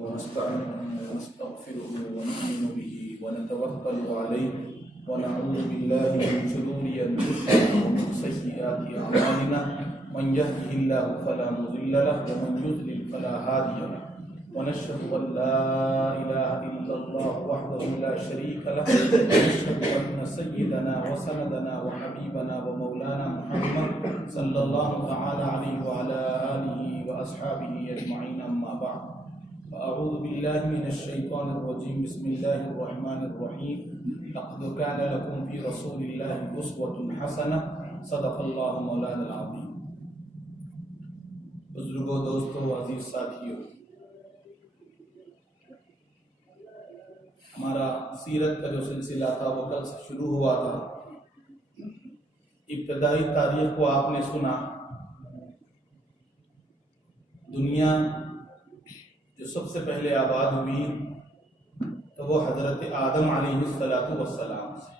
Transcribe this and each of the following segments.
ونستعينه ونستغفره ونؤمن به ونتوكل عليه ونعوذ بالله من شرور أنفسنا ومن سيئات أعمالنا من يهده الله فلا مضل له ومن يضلل فلا هادي له ونشهد أن لا إله إلا الله وحده لا شريك له ونشهد أن سيدنا وسندنا وحبيبنا ومولانا محمد صلى الله تعالى عليه وعلى آله وأصحابه أجمعين أما بعد فأعوذ بالله من الشيطان الرجيم بسم الله الرحمن الرحيم لقد كان لكم في رسول الله أسوة حسنة صدق الله مولانا العظيم. بزرگوں، دوستوں، عزیز ساتھیوں، ہمارا سیرت کا جو سلسلہ تھا وہ کل سے شروع ہوا تھا. ابتدائی تاریخ کو آپ نے سنا. دنیا جو سب سے پہلے آباد ہوئی تو وہ حضرت آدم علیہ السلام سے.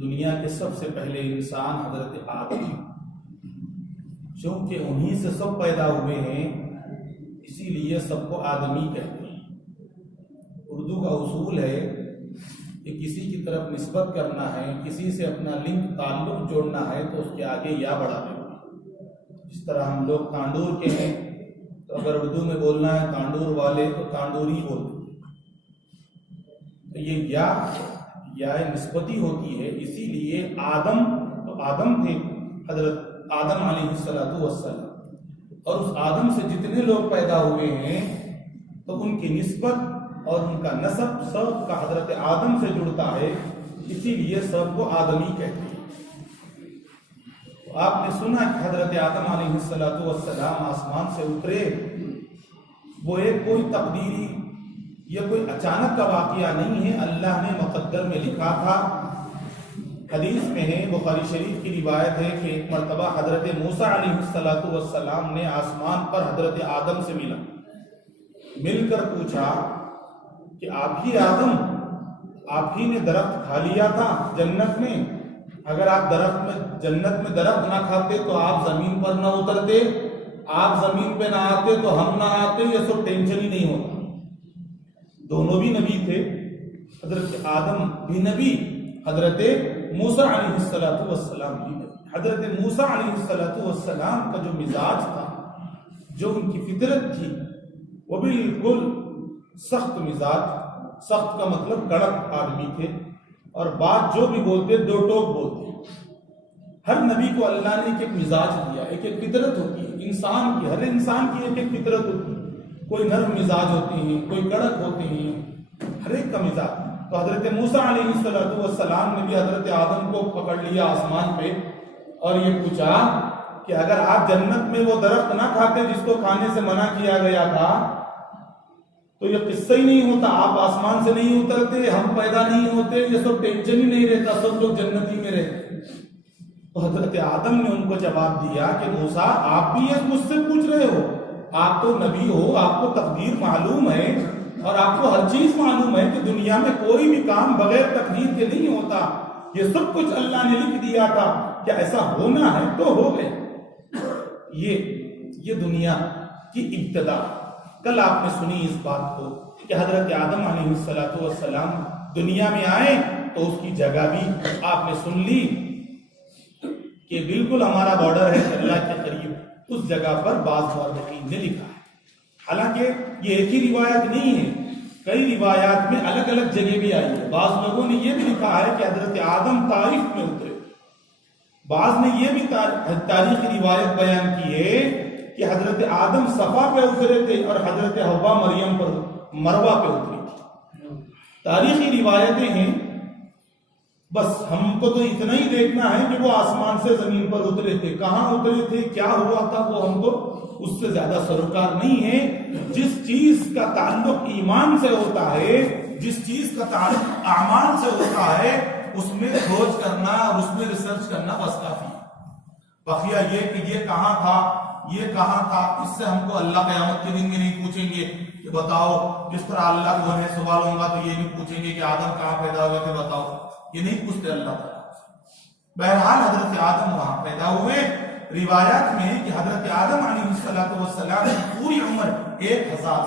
دنیا کے سب سے پہلے انسان حضرت آدم، چونکہ انہی سے سب پیدا ہوئے ہیں اسی لیے سب کو آدمی کہتے ہیں. اردو کا اصول ہے کہ کسی کی طرف نسبت کرنا ہے، کسی سے اپنا لنک تعلق جوڑنا ہے تو اس کے آگے یا بڑھا دیتے ہیں. جس طرح ہم لوگ تانڈور کے ہیں تو اگر اردو میں بولنا ہے تانڈور والے تو تانڈوری بولتے ہیں. تو یہ یا نسبتی ہوتی ہے. اسی لیے آدم تو آدم تھے، حضرت آدم علیہ السلام، اور اس آدم سے جتنے لوگ پیدا ہوئے ہیں تو ان کی نسبت اور ان کا نسب سب کا حضرت آدم سے جڑتا ہے، اسی لیے سب کو آدمی کہتے ہیں. تو آپ نے سنا کہ حضرت آدم علیہ السلام آسمان سے اترے. وہ ایک کوئی تقدیری یا کوئی اچانک کا واقعہ نہیں ہے، اللہ نے مقدر میں لکھا تھا. حدیث میں ہے، بخاری شریف کی روایت ہے کہ ایک مرتبہ حضرت موسیٰ علیہ السلام نے آسمان پر حضرت آدم سے مل کر پوچھا کہ آپ ہی آدم، آپ ہی نے درخت کھا لیا تھا جنت میں؟ اگر آپ جنت میں درخت نہ کھاتے تو آپ زمین پر نہ اترتے، آپ زمین پہ نہ آتے تو ہم نہ آتے، یہ سب ٹینشن ہی نہیں ہوتا. دونوں بھی نبی تھے، حضرت آدم بھی نبی، حضرت موسیٰ علیہ السلام بھی نبی. حضرت موسیٰ علیہ السلام کا جو مزاج تھا، جو ان کی فطرت تھی، وہ بالکل سخت مزاج. سخت کا مطلب کڑک آدمی تھے، اور بات جو بھی بولتے دو ٹوک بولتے. ہر نبی کو اللہ نے ایک مزاج دیا، ایک فطرت ہوتی ہے. انسان کی، ہر انسان کی ایک فطرت ہوتی ہے. کوئی نرم مزاج ہوتے ہیں، کوئی کڑک ہوتے ہیں، ہر ایک کا مزاج. تو حضرت موسیٰ علیہ السلام نے بھی حضرت آدم کو پکڑ لیا آسمان پہ اور یہ پوچھا کہ اگر آپ جنت میں وہ درخت نہ کھاتے جس کو کھانے سے منع کیا گیا تھا تو یہ قصہ ہی نہیں ہوتا، آپ آسمان سے نہیں اترتے، ہم پیدا نہیں ہوتے، یہ سب ٹینشن ہی نہیں رہتا، سب لوگ جنتی میں رہتے. تو حضرت آدم نے ان کو جواب دیا کہ موسیٰ آپ بھی یہ مجھ سے پوچھ رہے ہو؟ آپ تو نبی ہو، آپ کو تقدیر معلوم ہے اور آپ کو ہر چیز معلوم ہے کہ دنیا میں کوئی بھی کام بغیر تقدیر کے نہیں ہوتا. یہ سب کچھ اللہ نے لکھ دیا تھا، کیا ایسا ہونا ہے تو ہو گئے. یہ دنیا کی ابتدا. کل آپ نے سنی اس بات کو کہ حضرت آدم علیہ السلام دنیا میں آئے تو اس کی جگہ بھی آپ نے سن لی کہ بالکل ہمارا بارڈر ہے اللہ کے قریب. اس جگہ پر بعض مورخین نے لکھا ہے، حالانکہ یہ ایک ہی روایت نہیں ہے، کئی روایات میں الگ الگ جگہ بھی آئی ہے. بعض لوگوں نے یہ بھی لکھا ہے کہ حضرت آدم طائف میں اترے. بعض نے یہ بھی تاریخی روایت بیان کی ہے کہ حضرت آدم صفا پہ اترے تھے اور حضرت حوا مریم پر مروہ پہ اتری تھی. تاریخی روایتیں ہیں. بس ہم کو تو اتنا ہی دیکھنا ہے کہ وہ آسمان سے زمین پر اترے تھے، کہاں اترے تھے، کیا ہوا تھا، وہ ہم کو اس سے زیادہ سروکار نہیں ہے. جس چیز کا تعلق ایمان سے ہوتا ہے، جس چیز کا تعلق اعمال سے ہوتا ہے، اس میں کھوج کرنا اور اس میں ریسرچ کرنا بس کافی ہے. بقیہ یہ کہ یہ کہاں تھا، یہ کہاں تھا، اس سے ہم کو اللہ قیامت کے دن میں نہیں پوچھیں گے کہ بتاؤ. جس طرح اللہ کو ہمیں سوال ہوگا تو یہ بھی پوچھیں گے کہ آدم کہاں پیدا ہوئے تھے بتاؤ، یہ نہیں پوچھتے اللہ تعالیٰ. بہرحال حضرت آدم وہاں پیدا ہوئے. روایات میں کہ حضرت آدم علیہ السلام کی پوری عمر 1000 سال.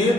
1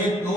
1, 2,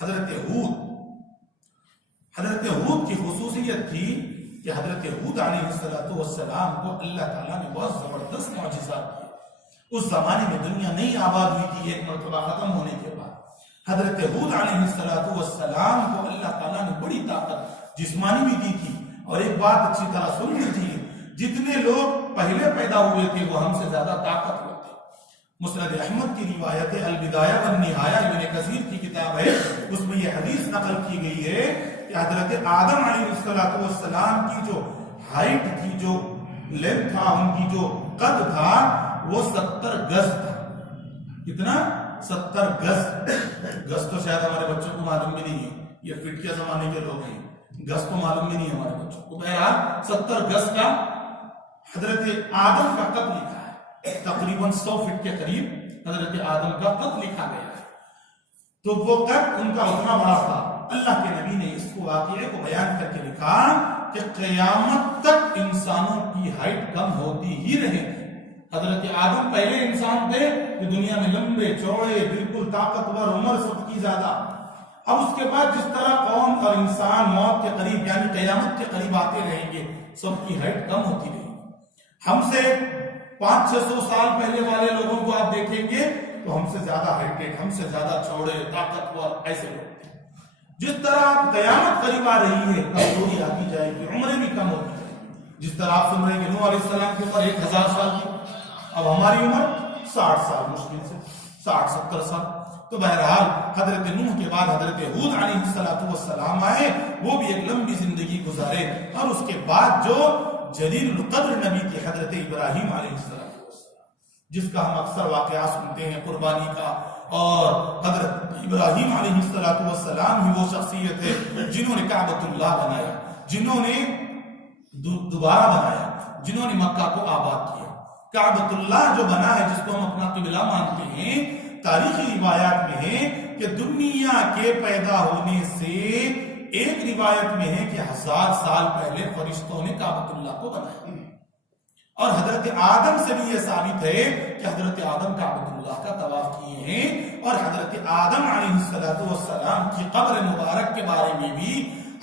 حضرت ہود کی خصوصیت تھی کہ حضرت ہود علیہ السلام کو اللہ تعالیٰ نے بہت زبردست معجزات کیے. اس زمانے میں دنیا نہیں آباد ہوئی تھی ایک مرتبہ ختم ہونے کے بعد. حضرت ہود علیہ السلام کو اللہ تعالیٰ نے بڑی طاقت جسمانی بھی دی تھی. اور ایک بات اچھی طرح سن لیجیے، جتنے لوگ پہلے پیدا ہوئے تھے وہ ہم سے زیادہ طاقتور تھے. مسند احمد کی روایت البدایہ والنہایہ ابن کثیر کی کتاب ہے، اس میں یہ حدیث نقل کی گئی ہے کہ حضرت آدم علیہ السلام کی جو ہائٹ تھی، جو لینتھ تھا، ان کی جو قد تھا، وہ 70 گز تھا. کتنا؟ 70 گز تو شاید ہمارے بچوں کو معلوم بھی نہیں ہے، یہ فٹ کے زمانے کے لوگ ہیں، گز تو معلوم بھی نہیں ہمارے بچوں کو. بہرحال 70 گز کا حضرت آدم کا قد لکھا ہے، تقریباً 100 فٹ کے قریب حضرت آدم کا قد لکھا گیا ہے. تو وہ قد ان کا اتنا بڑا تھا. اللہ کے نبی نے اس کو واقعے کو بیان کر کے لکھا کہ قیامت تک انسانوں کی ہائٹ کم ہوتی ہی رہے گی. حضرت آدم پہلے انسان تھے کہ دنیا میں لمبے چوڑے بالکل طاقتور، عمر سب کی زیادہ. اب اس کے بعد جس طرح قوم اور انسان موت کے قریب یعنی قیامت کے قریب آتے رہیں گے، سب کی ہائٹ کم ہوتی رہے گی. ہم سے 500-600 سال پہلے والے لوگوں کو آپ دیکھیں گے تو ہم سے زیادہ ہائٹیڈ، ہم سے زیادہ چوڑے، طاقتور ایسے لوگ. جس طرح قیامت قریب آ رہی ہے، کمزوری آتی جائے گی، عمریں بھی کم ہوتی جائے گی. جس طرح آپ سن رہے ہیں نوح علیہ السلام کی عمر 1000 سال کی، اب ہماری عمر 60 سال، مشکل سے 60-70 سال. تو بہرحال حضرت نوح کے بعد حضرت ہود علیہ السلام آئے، وہ بھی ایک لمبی زندگی گزارے. اور اس کے بعد جو جلیل القدر نبی تھے حضرت ابراہیم علیہ السلام، جس کا ہم اکثر واقعات سنتے ہیں قربانی کا. اور حضرت ابراہیم علیہ السلام ہی وہ شخصیت ہے جنہوں نے کعبۃ اللہ بنایا، جنہوں نے دوبارہ بنایا، جنہوں نے مکہ کو آباد کیا. کعبۃ اللہ جو بنا ہے، جس کو ہم اپنا قبلہ مانتے ہیں، تاریخی روایات میں ہے کہ دنیا کے پیدا ہونے سے ایک روایت میں ہے کہ 1000 سال پہلے فرشتوں نے کعبۃ اللہ کو بنایا. اور حضرت آدم سے بھی یہ ثابت ہے کہ حضرت آدم کعبۃ اللہ کا طواف کیے ہیں. اور حضرت آدم علیہ السلام کی قبر مبارک کے بارے میں بھی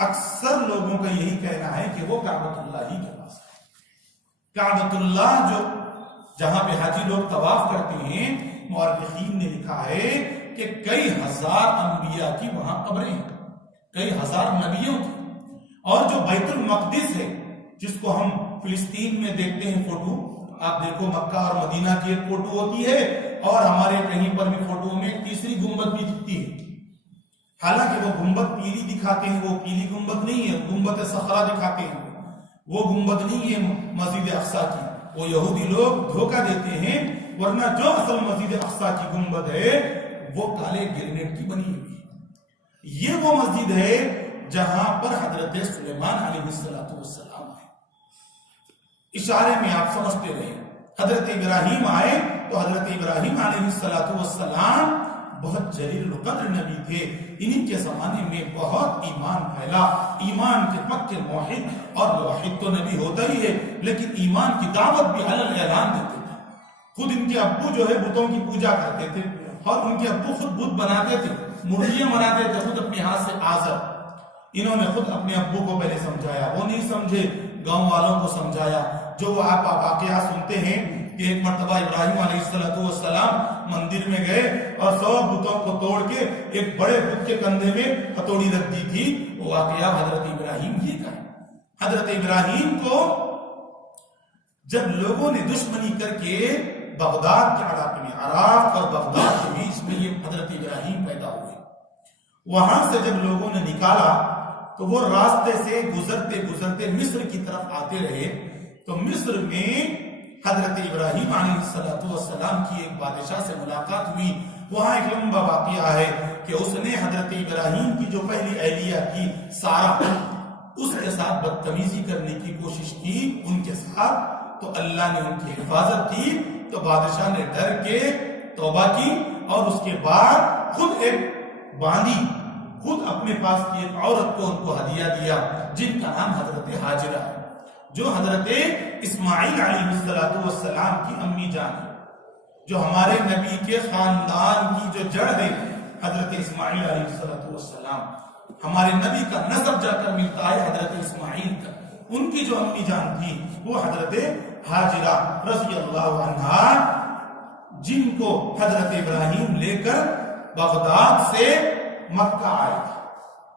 اکثر لوگوں کا یہی کہنا ہے کہ وہ کعبۃ اللہ ہی کے پاس ہے. کعبۃ اللہ جو جہاں پہ حاجی لوگ طواف کرتے ہیں، مورخین نے لکھا ہے کہ کئی ہزار انبیاء کی وہاں قبریں ہیں، کئی ہزار نبیوں کی. اور جو بیت المقدس ہے، جس کو ہم فلسطین میں دیکھتے ہیں فوٹو، آپ دیکھو مکہ اور مدینہ کی ایک فوٹو ہوتی ہے، اور ہمارے کہیں پر بھی فوٹو میں تیسری گنبد بھی دکھتی ہے. حالانکہ وہ گنبد پیلی دکھاتے ہیں، وہ پیلی گنبد نہیں ہے، گنبد صخرہ دکھاتے ہیں. وہ گنبد نہیں ہے مسجد اقصی کی. وہ یہودی لوگ دھوکہ دیتے ہیں، ورنہ جو اصل مسجد اقصی کی گنبد ہے وہ کالے گرینیٹ کی بنی ہوئی ہے. یہ وہ مسجد ہے جہاں پر حضرت سلیمان علیہ السلام ہے. اشارے میں آپ سمجھتے رہے. حضرت ابراہیم آئے تو حضرت ابراہیم علیہ السلام بہت جلیل القدر نبی تھے. انہی کے زمانے میں بہت ایمان پھیلا، ایمان کے پکے موحد. اور موحد تو نبی ہوتا ہی ہے، لیکن ایمان کی دعوت بھی علن اعلان دیتے تھے. خود ان کے ابو جو ہے بتوں کی پوجا کرتے تھے، اور ان کے ابو خود بت بناتے تھے، مرغیاں بناتے تھے خود اپنے ہاتھ سے. آزر انہوں نے خود اپنے ابو کو پہلے سمجھایا، وہ نہیں سمجھے، گاؤں والوں کو سمجھایا. جو وہ آپ واقعہ سنتے ہیں کہ ایک مرتبہ ابراہیم علیہ السلام مندر میں گئے اور 100 بتوں کو توڑ کے ایک بڑے بت کے کندھے میں ہتھوڑی رکھ دی تھی. وہ واقعہ حضرت ابراہیم ہی کا ہے. حضرت ابراہیم کو جب لوگوں نے دشمنی کر کے بغداد کے علاقے میں، عراق اور بغداد کے بیچ میں یہ حضرت ابراہیم پیدا ہوئے، وہاں سے جب لوگوں نے نکالا تو وہ راستے سے گزرتے گزرتے مصر کی طرف آتے رہے. تو مصر میں حضرت ابراہیم علیہ السلام کی ایک بادشاہ سے ملاقات ہوئی. وہاں ایک لمبا واقعہ ہے کہ اس نے حضرت ابراہیم کی جو پہلی اہلیہ کی سارہ، اس کے ساتھ بدتمیزی کرنے کی کوشش کی ان کے ساتھ. تو اللہ نے ان کی حفاظت کی. تو بادشاہ نے ڈر کے توبہ کی، اور اس کے بعد خود ایک باندی، خود اپنے پاس کی ایک عورت کو ان کو ہدیہ دیا، جن کا نام حضرت ہاجرہ ہے، جو حضرت اسماعیل علیہ السلام کی امی جان ہے، جو ہمارے نبی کے خاندان کی جو جڑ ہے. حضرت اسماعیل علیہ السلام. ہمارے نبی کا نسب جا کر ملتا ہے حضرت اسماعیل کا. ان کی جو امی جان تھی وہ حضرت ہاجرہ رضی اللہ عنہا، جن کو حضرت ابراہیم لے کر بغداد سے مکہ آئے تھے.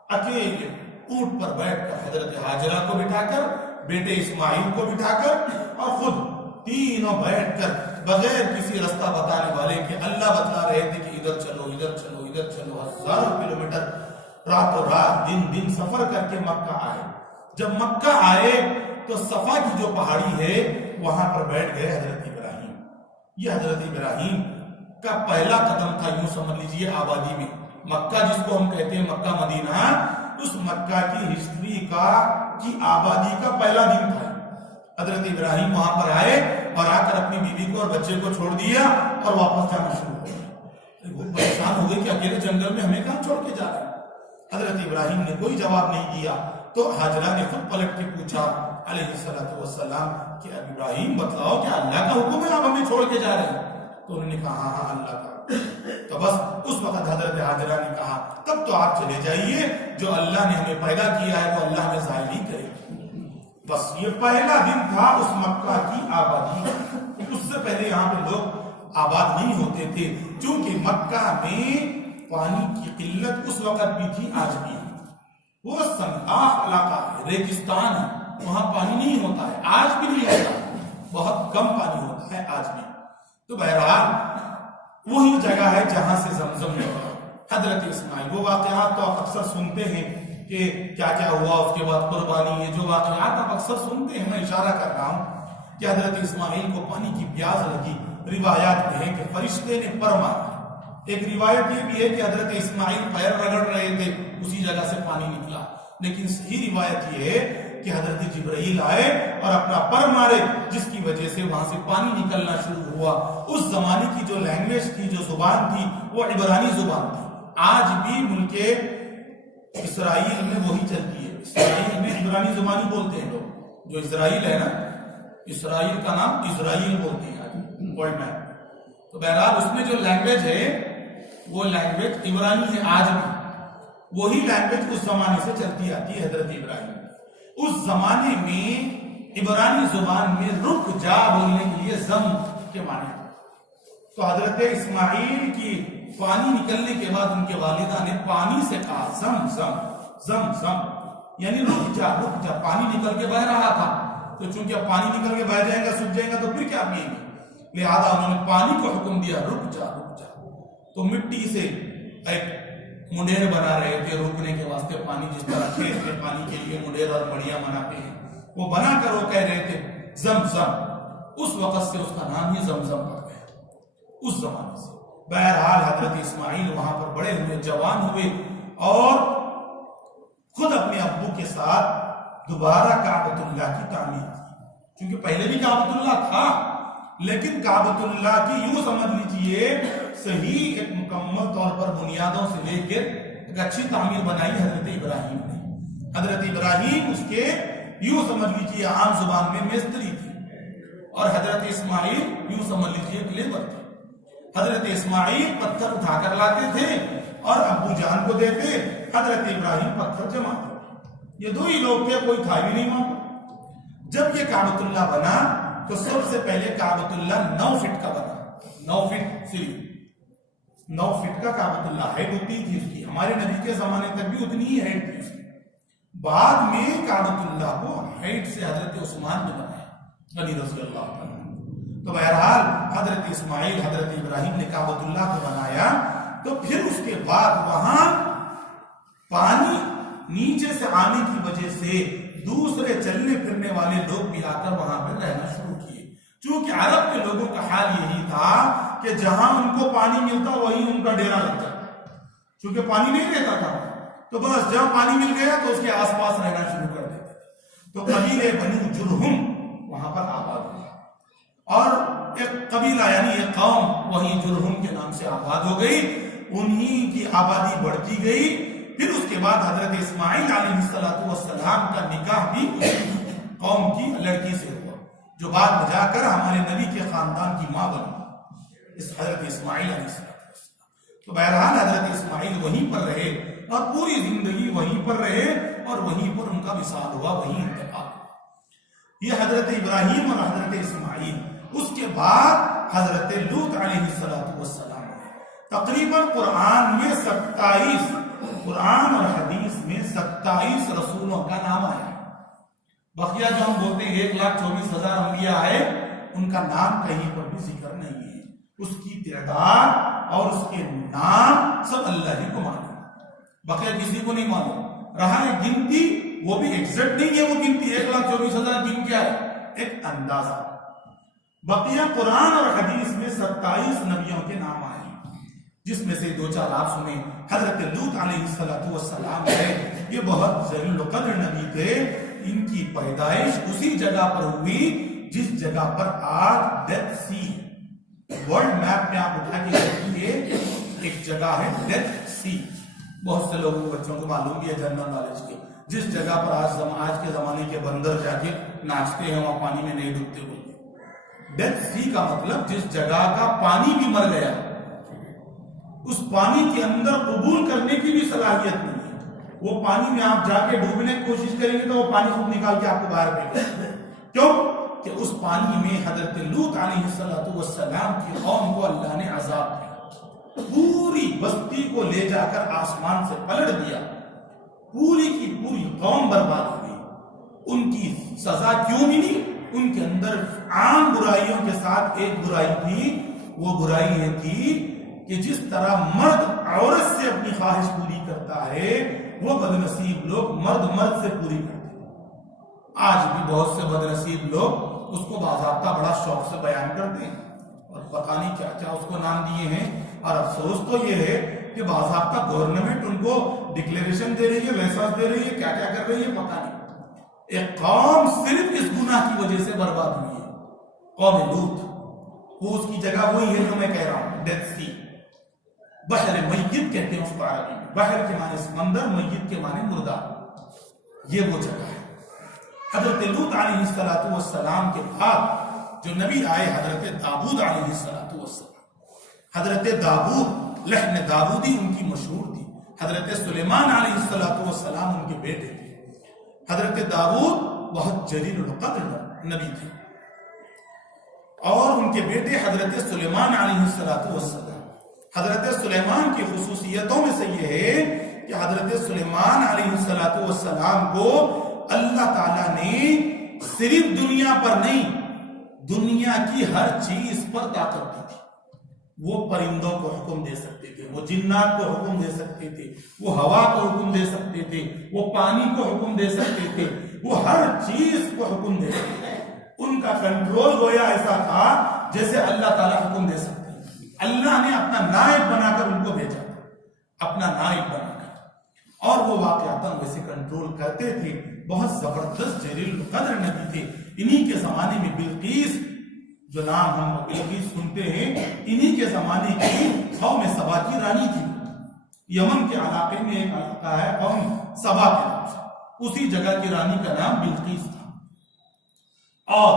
اکیلے اونٹ پر بیٹھ کر حضرت ہاجرہ کو بٹھا کر، بیٹے اسماعیل کو بٹھا کر، اور خود تینوں بیٹھ کر بغیر کسی رستہ بتانے والے کے اللہ بتلا رہے تھے کہ ادھر چلو ادھر چلو ادھر چلو. ہزاروں کلومیٹر راتوں رات دن دن سفر کر کے مکہ آئے. جب مکہ آئے تو صفا کی جو پہاڑی ہے وہاں پر بیٹھ گئے حضرت ابراہیم. یہ حضرت ابراہیم کا پہلا قدم تھا، یوں سمجھ لیجئے آبادی میں. مکہ جس کو ہم کہتے ہیں مکہ مدینہ، اس مکہ کی ہسٹری کی آبادی کا پہلا دن تھا. حضرت ابراہیم وہاں پر آئے اور آ کر اپنی بیوی کو اور بچے کو چھوڑ دیا اور واپس جانا شروع ہو گیا. وہ پریشان ہو گئے کہ اکیلے جنگل میں ہمیں کہاں چھوڑ کے جا رہے ہیں. حضرت ابراہیم نے کوئی جواب نہیں دیا تو ہاجرہ نے خود پلٹ کے پوچھا علیہ السلام کہ ابراہیم بتلاؤ کیا اللہ کا حکم ہے آپ ہمیں چھوڑ کے جا رہے ہیں؟ تو انہوں نے کہا ہاں اللہ کا. تو بس اس وقت حضرت ہاجرہ نے کہا تب تو آپ چلے جائیے، جو اللہ نے ہمیں پیدا کیا ہے وہ اللہ ہمیں ضائع نہیں کرے. بس یہ پہلا دن تھا اس مکہ کی آبادی کا. اس سے پہلے یہاں پہ لوگ آباد نہیں ہوتے تھے، چونکہ مکہ میں پانی کی قلت اس وقت بھی تھی، آج بھی. وہ سنگاف علاقہ ہے، ریگستان ہے، وہاں پانی نہیں ہوتا ہے، آج بھی نہیں ہوتا، بہت کم پانی ہوتا ہے آج بھی. تو بہرحال وہی جگہ ہے جہاں سے زمزم نکلا. حضرت اسماعیل، وہ واقعات تو آپ اکثر سنتے ہیں کہ کیا کیا ہوا اس کے بعد قربانی. یہ جو واقعات آپ اکثر سنتے ہیں، میں اشارہ کر رہا ہوں کہ حضرت اسماعیل کو پانی کی پیاس لگی. روایات میں ہے کہ فرشتے نے پر مارا. ایک روایت یہ بھی ہے کہ حضرت اسماعیل پیر رگڑ رہے تھے، اسی جگہ سے پانی نکلا. لیکن صحیح روایت یہ ہے کہ حضرت جبرائیل آئے اور اپنا پر مارے، جس کی وجہ سے وہاں سے پانی نکلنا شروع ہوا. اس زمانے کی جو لینگویج تھی، جو زبان تھی، وہ عبرانی زبان تھی. آج بھی ملک اسرائیل میں وہی چلتی ہے. اسرائیل میں عبرانی زبانی بولتے ہیں لوگ. جو اسرائیل ہے نا، اسرائیل کا نام اسرائیل بولتے ہیں آج ورلڈ میں. تو بہرحال اس میں جو لینگویج ہے وہ لینگویج عبرانی ہے آج بھی. وہی لینگویج اس زمانے سے چلتی آتی ہے. حضرت ابراہیم اس زمانے میں عبرانی زبان میں رک جا بولنے کے لیے زم کے معنی. تو حضرت اسماعیل کی پانی نکلنے کے بعد ان کے والدہ نے پانی سے کہا زم زم زم زم، یعنی رک جا رک جا. پانی نکل کے بہ رہا تھا، تو چونکہ اب پانی نکل کے بہ جائے گا، سوکھ جائے گا، تو پھر کیا پیئیں گے؟ لہذا انہوں نے پانی کو حکم دیا رک جا رک جا. تو مٹی سے ایک منڈیر بنا رہے تھے روکنے کے واسطے پانی، جس طرح کھیت میں پانی کے لیے منڈیر اور مڑیاں بناتے ہیں، وہ بنا کر وہ کہہ رہے تھے زم زم. اس وقت سے اس کا نام ہی زمزم پڑ گیا، اس زمانے سے. بہرحال حضرت اسماعیل وہاں پر بڑے ہوئے، جوان ہوئے، اور خود اپنے ابو کے ساتھ دوبارہ کعبۃ اللہ کی تعمیر کی. کیونکہ پہلے بھی کعبۃ اللہ تھا، لیکن کعبۃ اللہ کی یوں سمجھ لیجئے صحیح ایک مکمل طور پر بنیادوں سے لے کر ایک اچھی تعمیر بنائی حضرت ابراہیم نے. حضرت ابراہیم اس کے یوں سمجھ لیجئے عام زبان میں مستری تھے، اور حضرت اسماعیل یوں سمجھ لیجئے لیبر تھے. حضرت اسماعیل پتھر اٹھا کر لاتے تھے اور ابو جان کو دیتے، حضرت ابراہیم پتھر جماتے. یہ دو ہی لوگ تھے، کوئی تھا بھی نہیں وہاں. جب یہ کعبۃ اللہ بنا تو سب سے پہلے کعبۃ اللہ 9 فٹ کا بنا. 9 فٹ صرف 9 فٹ کا کعبۃ اللہ ہائٹ ہوتی تھی اس کی. ہمارے نبی کے زمانے تک بھی اتنی ہی ہائٹ تھی اس کی. بعد میں کعبۃ اللہ کو ہائٹ سے حضرت عثمان نے بنایا غنی رضی اللہ عنہ. تو بہرحال حضرت اسماعیل حضرت ابراہیم نے کعبۃ اللہ کو بنایا. تو پھر اس کے بعد وہاں پانی نیچے سے آنے کی وجہ سے دوسرے چلنے پھرنے والے لوگ بھی آ کر وہاں پر رہنا شروع کیے. چونکہ عرب کے لوگوں کا حال یہی تھا کہ جہاں ان کو پانی ملتا وہیں ان کا ڈیرا لگ جاتا. چونکہ پانی نہیں رہتا تھا، تو بس جب پانی مل گیا تو اس کے آس پاس رہنا شروع کر دیتے. تو قبیلے بنو جرہم وہاں پر آباد ہوئے، اور ایک قبیلہ یعنی ایک قوم وہیں جرہم کے نام سے آباد ہو گئی. انہی کی آبادی بڑھتی گئی. پھر اس کے بعد حضرت اسماعیل علیہ السلام کا نکاح بھی قوم کی لڑکی سے ہوا، جو بعد میں جا کر ہمارے نبی کے خاندان کی ماں بنی، اس حضرت اسماعیل علیہ السلام. تو بہرحال حضرت اسماعیل وہیں پر رہے اور پوری زندگی وہیں پر رہے اور وہیں پر ان کا وصال ہوا، وہیں انتقال ہوا۔ یہ حضرت ابراہیم اور حضرت اسماعیل۔ اس کے بعد حضرت لوط علیہ السلام تقریباً قرآن میں 27 قرآن اور حدیث میں 27 رسولوں کا نام آیا۔ بقیہ جو ہم بولتے ہیں 1,24,000 انبیاء ہے، ان کا نام کہیں پر بھی ذکر نہیں ہے۔ اس کی تعداد اور اس کے نام سب اللہ ہی کو معلوم، بقیہ کسی کو نہیں معلوم۔ رہا ہے گنتی، وہ بھی ایگزیکٹ نہیں ہے، وہ گنتی 1,24,000 گن کیا ہے، ایک اندازہ۔ بقیہ قرآن اور حدیث میں 27 نبیوں کے نام آئے، جس میں سے 2-4 آپ سنیں۔ حضرت لوط علیہ السلام ہے، یہ بہت ذلیل القدر نبی تھے۔ ان کی پیدائش اسی جگہ پر ہوئی جس جگہ پر آج ڈیتھ سی، ورلڈ میپ میں آپ اٹھا کے دیکھیے، ایک جگہ ہے ڈیتھ سی، بہت سے لوگوں بچوں کو معلوم بھی ہے جنرل نالج کے، جس جگہ پر آج کے زمانے کے بندر جا کے ناچتے ہیں، وہاں پانی میں نہیں ڈوبتے ہوئے۔ ڈیتھ سی کا مطلب جس جگہ کا پانی بھی مر گیا، اس پانی کے اندر قبول کرنے کی بھی صلاحیت نہیں ہے۔ وہ پانی میں آپ جا کے ڈوبنے کی کوشش کریں گے تو وہ پانی خود نکال کے آپ کو باہر پھینکے گا۔ کیوں کہ اس پانی میں حضرت لوط علیہ السلام کی قوم کو اللہ نے عذاب دیا، پوری بستی کو لے جا کر آسمان سے پلٹ دیا، پوری کی پوری قوم برباد ہو گئی۔ ان کی سزا کیوں ملی؟ ان کے اندر عام برائیوں کے ساتھ ایک برائی تھی، وہ برائی یہ تھی کہ جس طرح مرد عورت سے اپنی خواہش پوری کرتا ہے، وہ بدنصیب لوگ مرد سے پوری کرتے ہیں۔ آج بھی بہت سے بدنصیب لوگ اس کو باضابطہ بڑا شوق سے بیان کرتے ہیں اور پتہ نہیں کیا کیا اس کو نام دیے ہیں، اور افسوس تو یہ ہے کہ باضابطہ گورنمنٹ ان کو ڈکلیریشن دے رہی ہے، لائسنس دے رہی ہے، کیا کیا کر رہی ہے پتہ نہیں۔ ایک قوم صرف اس گناہ کی وجہ سے برباد ہوئی ہے، قوم لوط۔ وہ اس کی جگہ وہی ہے جو میں کہہ رہا ہوں، ڈیتھ سی، بحر میت کہتے ہیں اس کو عربی میں۔ بحر کے معنی سمندر، میت کے معنی مردہ، یہ وہ جگہ ہے۔ حضرت لوط علیہ السلام کے بعد جو نبی آئے حضرت داؤد علیہ السلام۔ حضرت داؤد، لحن داؤدی ان کی مشہور تھی۔ حضرت سلیمان علیہ السلام ان کے بیٹے تھے۔ حضرت داؤد بہت جلیل القدر نبی تھے، اور ان کے بیٹے حضرت سلیمان علیہ السلام۔ حضرت سلیمان کی خصوصیتوں میں سے یہ ہے کہ حضرت سلیمان علیہ السلام کو اللہ تعالیٰ نے صرف دنیا پر نہیں، دنیا کی ہر چیز پر طاقت دی تھی۔ وہ پرندوں کو حکم دے سکتے تھے، وہ جنات کو حکم دے سکتے تھے، وہ ہوا کو حکم دے سکتے تھے، وہ پانی کو حکم دے سکتے تھے، وہ ہر چیز کو حکم دے سکتے تھے۔ ان کا کنٹرول گویا ایسا تھا جیسے اللہ تعالیٰ حکم دے سکتے ہیں۔ اللہ نے اپنا نائب بنا کر ان کو بھیجا، اپنا نائب بنا کر، اور وہ واقعاتاً ویسے کنٹرول کرتے تھے۔ بہت زبردست جلیل القدر نبی تھے۔ انہی کے زمانے میں بلقیس، جو نام ہم بلقیس سنتے ہیں، انہی کے زمانے کی قوم سبا کی رانی تھی۔ یمن کے علاقے میں ایک علاقہ ہے قوم سبا کے نام سے، اسی جگہ کی رانی کا نام بلقیس تھا۔ اور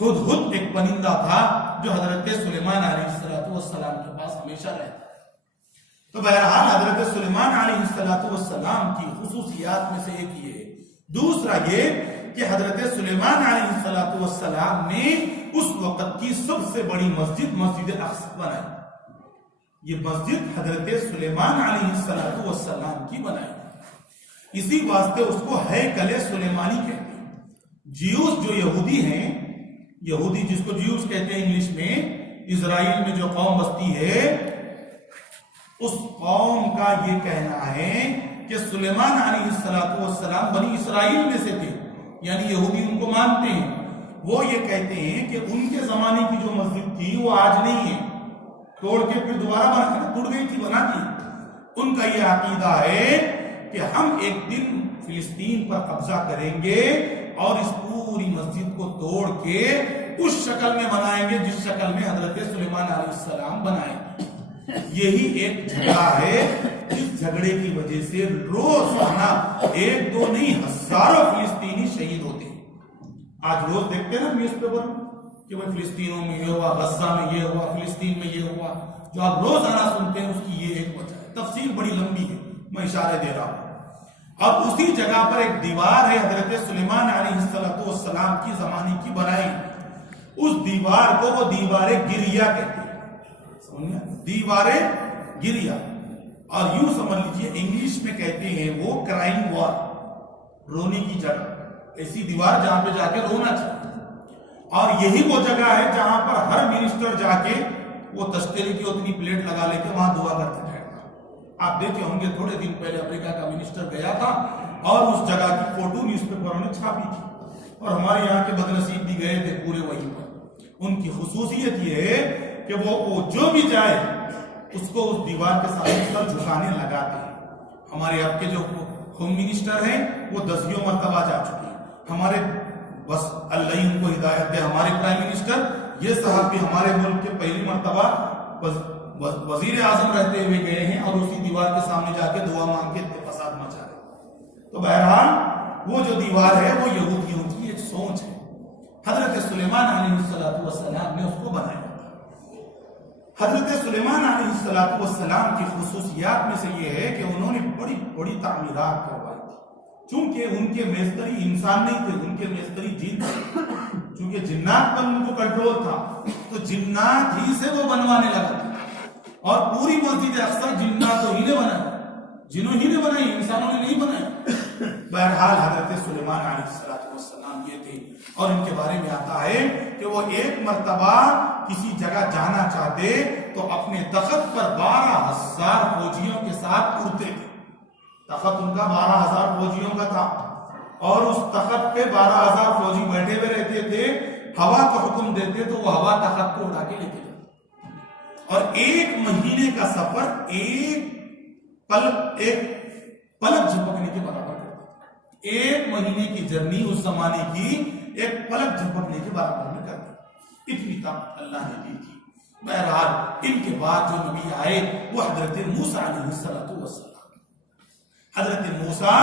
ہدہد ایک پرندہ تھا جو حضرت سلیمان علیہ السلام کے پاس ہمیشہ رہتا۔ تو بہرحال حضرت سلیمان علیہ السلام کی خصوصیات میں سے ایک یہ ہے۔ دوسرا یہ کہ حضرت سلیمان علیہ السلام نے اس وقت کی سب سے بڑی مسجد، مسجد اقصی بنائی۔ یہ مسجد حضرت سلیمان علیہ السلام کی بنائی، اسی واسطے اس کو ہیکل سلیمانی کہتے ہیں۔ جیوس جو یہودی ہیں، یہودی جس کو جیوس کہتے ہیں انگلش میں، اسرائیل میں جو قوم بستی ہے، اس قوم کا یہ کہنا ہے کہ سلیمان علیہ السلام بنی اسرائیل میں سے تھے، یعنی یہودی ان کو مانتے ہیں۔ وہ یہ کہتے ہیں کہ ان کے زمانے کی جو مسجد تھی وہ آج نہیں ہے، توڑ کے پھر دوبارہ بنا، ٹوٹ گئی تھی، بنا دی۔ ان کا یہ عقیدہ ہے کہ ہم ایک دن فلسطین پر قبضہ کریں گے اور اس پوری مسجد کو توڑ کے اس شکل میں بنائیں گے جس شکل میں حضرت سلیمان علیہ السلام بنائے۔ یہی ایک جھگڑا ہے جس جھگڑے کی وجہ سے روزانہ 1-2 نہیں ہزاروں فلسطینی شہید ہوتے ہیں۔ آج روز دیکھتے ہیں نا نیوز پیپر، کہ وہ فلسطینوں میں یہ ہوا، غزہ میں یہ ہوا، فلسطین میں یہ ہوا، جو آپ روزانہ سنتے ہیں، اس کی یہ ایک وجہ ہے۔ تفصیل بڑی لمبی ہے، میں اشارے دے رہا ہوں۔ اب اسی جگہ پر ایک دیوار ہے، حضرت سلیمان علیہ السلام کی زمانے کی بنائی، اس دیوار کو وہ دیوار گریا کہتے ہیں، سمجھے؟ دیوار گریا، اور یوں سمجھ لیجئے انگلش میں کہتے ہیں وہ کرائم وار، رونے کی جگہ، ایسی دیوار جہاں پہ جا کے رونا چاہیے۔ اور یہی وہ جگہ ہے جہاں پر ہر منسٹر جا کے وہ تشتری کی اتنی پلیٹ لگا لے کے وہاں دعا کرتے جائے گا۔ آپ دیکھے ہوں گے تھوڑے دن پہلے امریکہ کا منسٹر گیا تھا اور اس جگہ کی فوٹو نیوز پیپروں نے چھاپی تھی، اور ہمارے یہاں کے بدنصیب بھی گئے تھے پورے وہیں پر۔ ان کی خصوصیت یہ ہے کہ وہ جو بھی جائے اس کو اس دیوار کے سامنے سر جھکانے لگاتے ہیں۔ ہمارے اب کے جو ہوم منسٹر ہیں وہ 10 مرتبہ جا چکے ہیں، ہمارے بس اللہ ان کو ہدایت دے، ہمارے پرائم منسٹر یہ صاحب بھی ہمارے ملک کے پہلی مرتبہ وزیر اعظم رہتے ہوئے گئے ہیں، اور اسی دیوار کے سامنے جا کے دعا مانگ کے فساد مچا رہے۔ تو بہرحال وہ جو دیوار ہے وہ یہودیوں کی ایک سوچ ہے، حضرت سلیمان علیہ السلام نے اس کو بنایا۔ حضرت سلیمان علیہ السلام کی خصوصیات میں سے یہ ہے کہ انہوں نے بڑی بڑی تعمیرات کروائی تھی، چونکہ ان کے میستری انسان نہیں تھے، ان کے میستری جن تھے، چونکہ جنات پر ان کو کنٹرول تھا تو جنات ہی سے وہ بنوانے لگا، اور پوری مسجد اقصی جناتوں ہی نے بنائی، جنوں ہی نے بنائی، انسانوں نے نہیں بنائی۔ بہرحال حضرت سلیمان علیہ السلام یہ تھے، اور ان کے بارے میں آتا ہے کہ وہ ایک مرتبہ کسی جگہ جانا چاہتے تو اپنے تخت پر 12,000 فوجیوں کے ساتھ اڑتے تھے۔ تخت ان کا 12,000 فوجیوں کا تھا، اور اس تخت پہ 12,000 فوجی بیٹھے ہوئے رہتے تھے، ہوا کو حکم دیتے تو وہ ہوا تخت کو اڑا کے لے کے جاتے، اور 1 مہینے کا سفر ایک پلک جھپکنے کے برابر کرتے تھے۔ 1 مہینے کی جرنی اس زمانے کی ایک پلک جھپکنے کے برابر میں کرتے تھے، اتنی طاقت اللہ نے دی تھی۔ بہرحال ان کے بعد جو نبی آئے وہ حضرت موسیٰ علیہ السلام، حضرت موسیٰ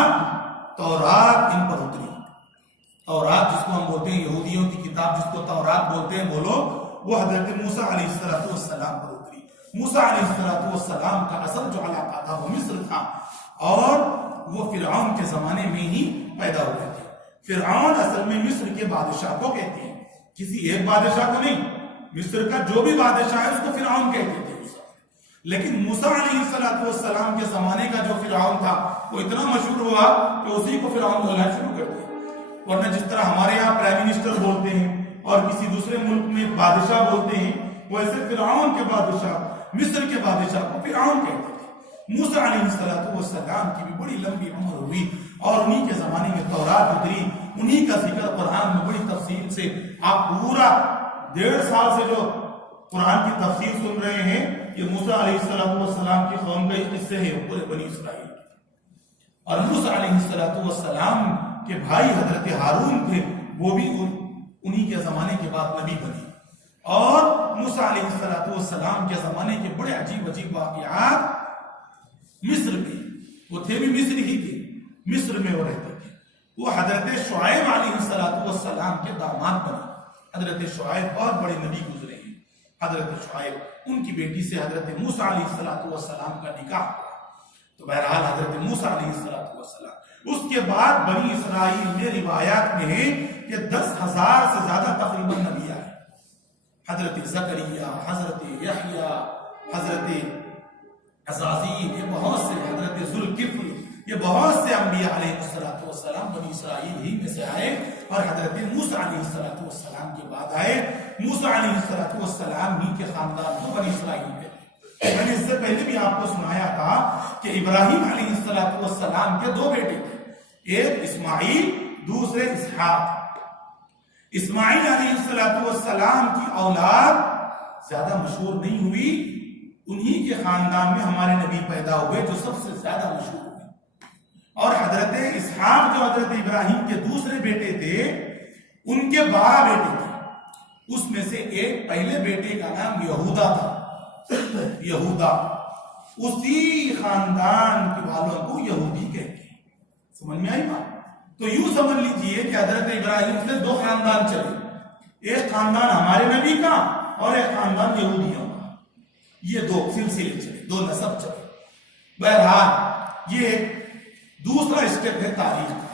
تورات ان پر اتری، تورات جس کو ہم بولتے ہیں یہودیوں کی کتاب جس کو تورات بولتے ہیں وہ لوگ، وہ حضرت موسیٰ علیہ السلام پر اتری۔ موسیٰ علیہ السلام کا اصل جو علاقہ تھا وہ مصر تھا، اور وہ فرعون کے زمانے میں ہی پیدا ہوئے تھے۔ فرعون اصل میں مصر کے بادشاہ کو کہتے ہیں، کسی ایک بادشاہ کو نہیں، مصر کا جو بھی بادشاہ ہے اس کو فرعون کہتے تھے۔ لیکن موسیٰ علیہ السلام کے زمانے کا جو فرعون تھا وہ اتنا مشہور ہوا کہ اسی کو فرعون بولنا شروع کر دیا، ورنہ جس طرح ہمارے یہاں پرائم منسٹر بولتے ہیں اور کسی دوسرے ملک میں بادشاہ بولتے ہیں، ویسے فرعون کے بادشاہ، مصر کے بادشاہ کو فرعون کہتے تھے۔ موسیٰ علیہ السلام کی بھی بڑی لمبی عمر ہوئی، اور انہی کے زمانے میں تورات اتری، انہی کا ذکر قرآن میں بڑی تفصیل سے، آپ پورا 1.5 سال سے جو قرآن کی تفسیر سن رہے ہیں، یہ موسیٰ علیہ السلام کی قوم کا ایک حصہ ہے پورے بنی اسرائیل۔ اور موسیٰ علیہ السلام کے بھائی حضرت ہارون تھے، وہ بھی انہی کے زمانے کے بعد نبی بنے، اور موسیٰ علیہ السلام کے زمانے کے بڑے عجیب عجیب واقعات مصر میں، وہ تھے بھی مصر ہی تھے، مصر میں وہ رہتے تھے۔ وہ حضرت شعیب علیہ السلام کے داماد بنے۔ حضرت شعیب بہت بڑے نبی گزرے ہیں، حضرت شعیب، ان کی بیٹی سے حضرت موسیٰ علیہ السلام کا نکاح ہوا۔ تو بہرحال حضرت موسیٰ علیہ السلام، اس کے بعد بنی اسرائیل میں روایات میں ہے کہ 10,000 سے زیادہ تقریباً نبی آئے، حضرت زکریا، حضرت یحییٰ، حضرت عزازیل، یہ بہت سے، حضرت ذوالکفل، یہ بہت سے انبیاء علیہ السلام بنی اسرائیل ہی میں سے آئے، اور حضرت موسیٰ علیہ السلام کے بعد آئے۔ موسیٰ علیہ السلام ہی کے خاندان کو بنی اسرائیل کہتے ہیں۔ میں نے اس سے پہلے بھی آپ کو سنایا تھا کہ ابراہیم علیہ السلام کے 2 بیٹے تھے، ایک اسماعیل، دوسرے اسحاق۔ اسماعیل علیہ السلام کی اولاد زیادہ مشہور نہیں ہوئی، انہی کے خاندان میں ہمارے نبی پیدا ہوئے جو سب سے زیادہ مشہور ہوئے، اور حضرت اسحاق جو حضرت ابراہیم کے دوسرے بیٹے تھے، ان کے 12 بیٹے تھے، اس میں سے ایک پہلے بیٹے کا نام یہودا تھا۔ یہودا، اسی خاندان کے والوں کو یہودی کہتے ہیں۔ سمجھ میں آئی بات؟ تو یوں سمجھ لیجئے کہ حضرت ابراہیم سے 2 خاندان چلے، ایک خاندان ہمارے نبی کا اور ایک خاندان یہودیوں کا، یہ دو سلسلے چلے، دو نسب چلے۔ بہرحال یہ دوسرا اسٹیپ ہے تاریخ کا۔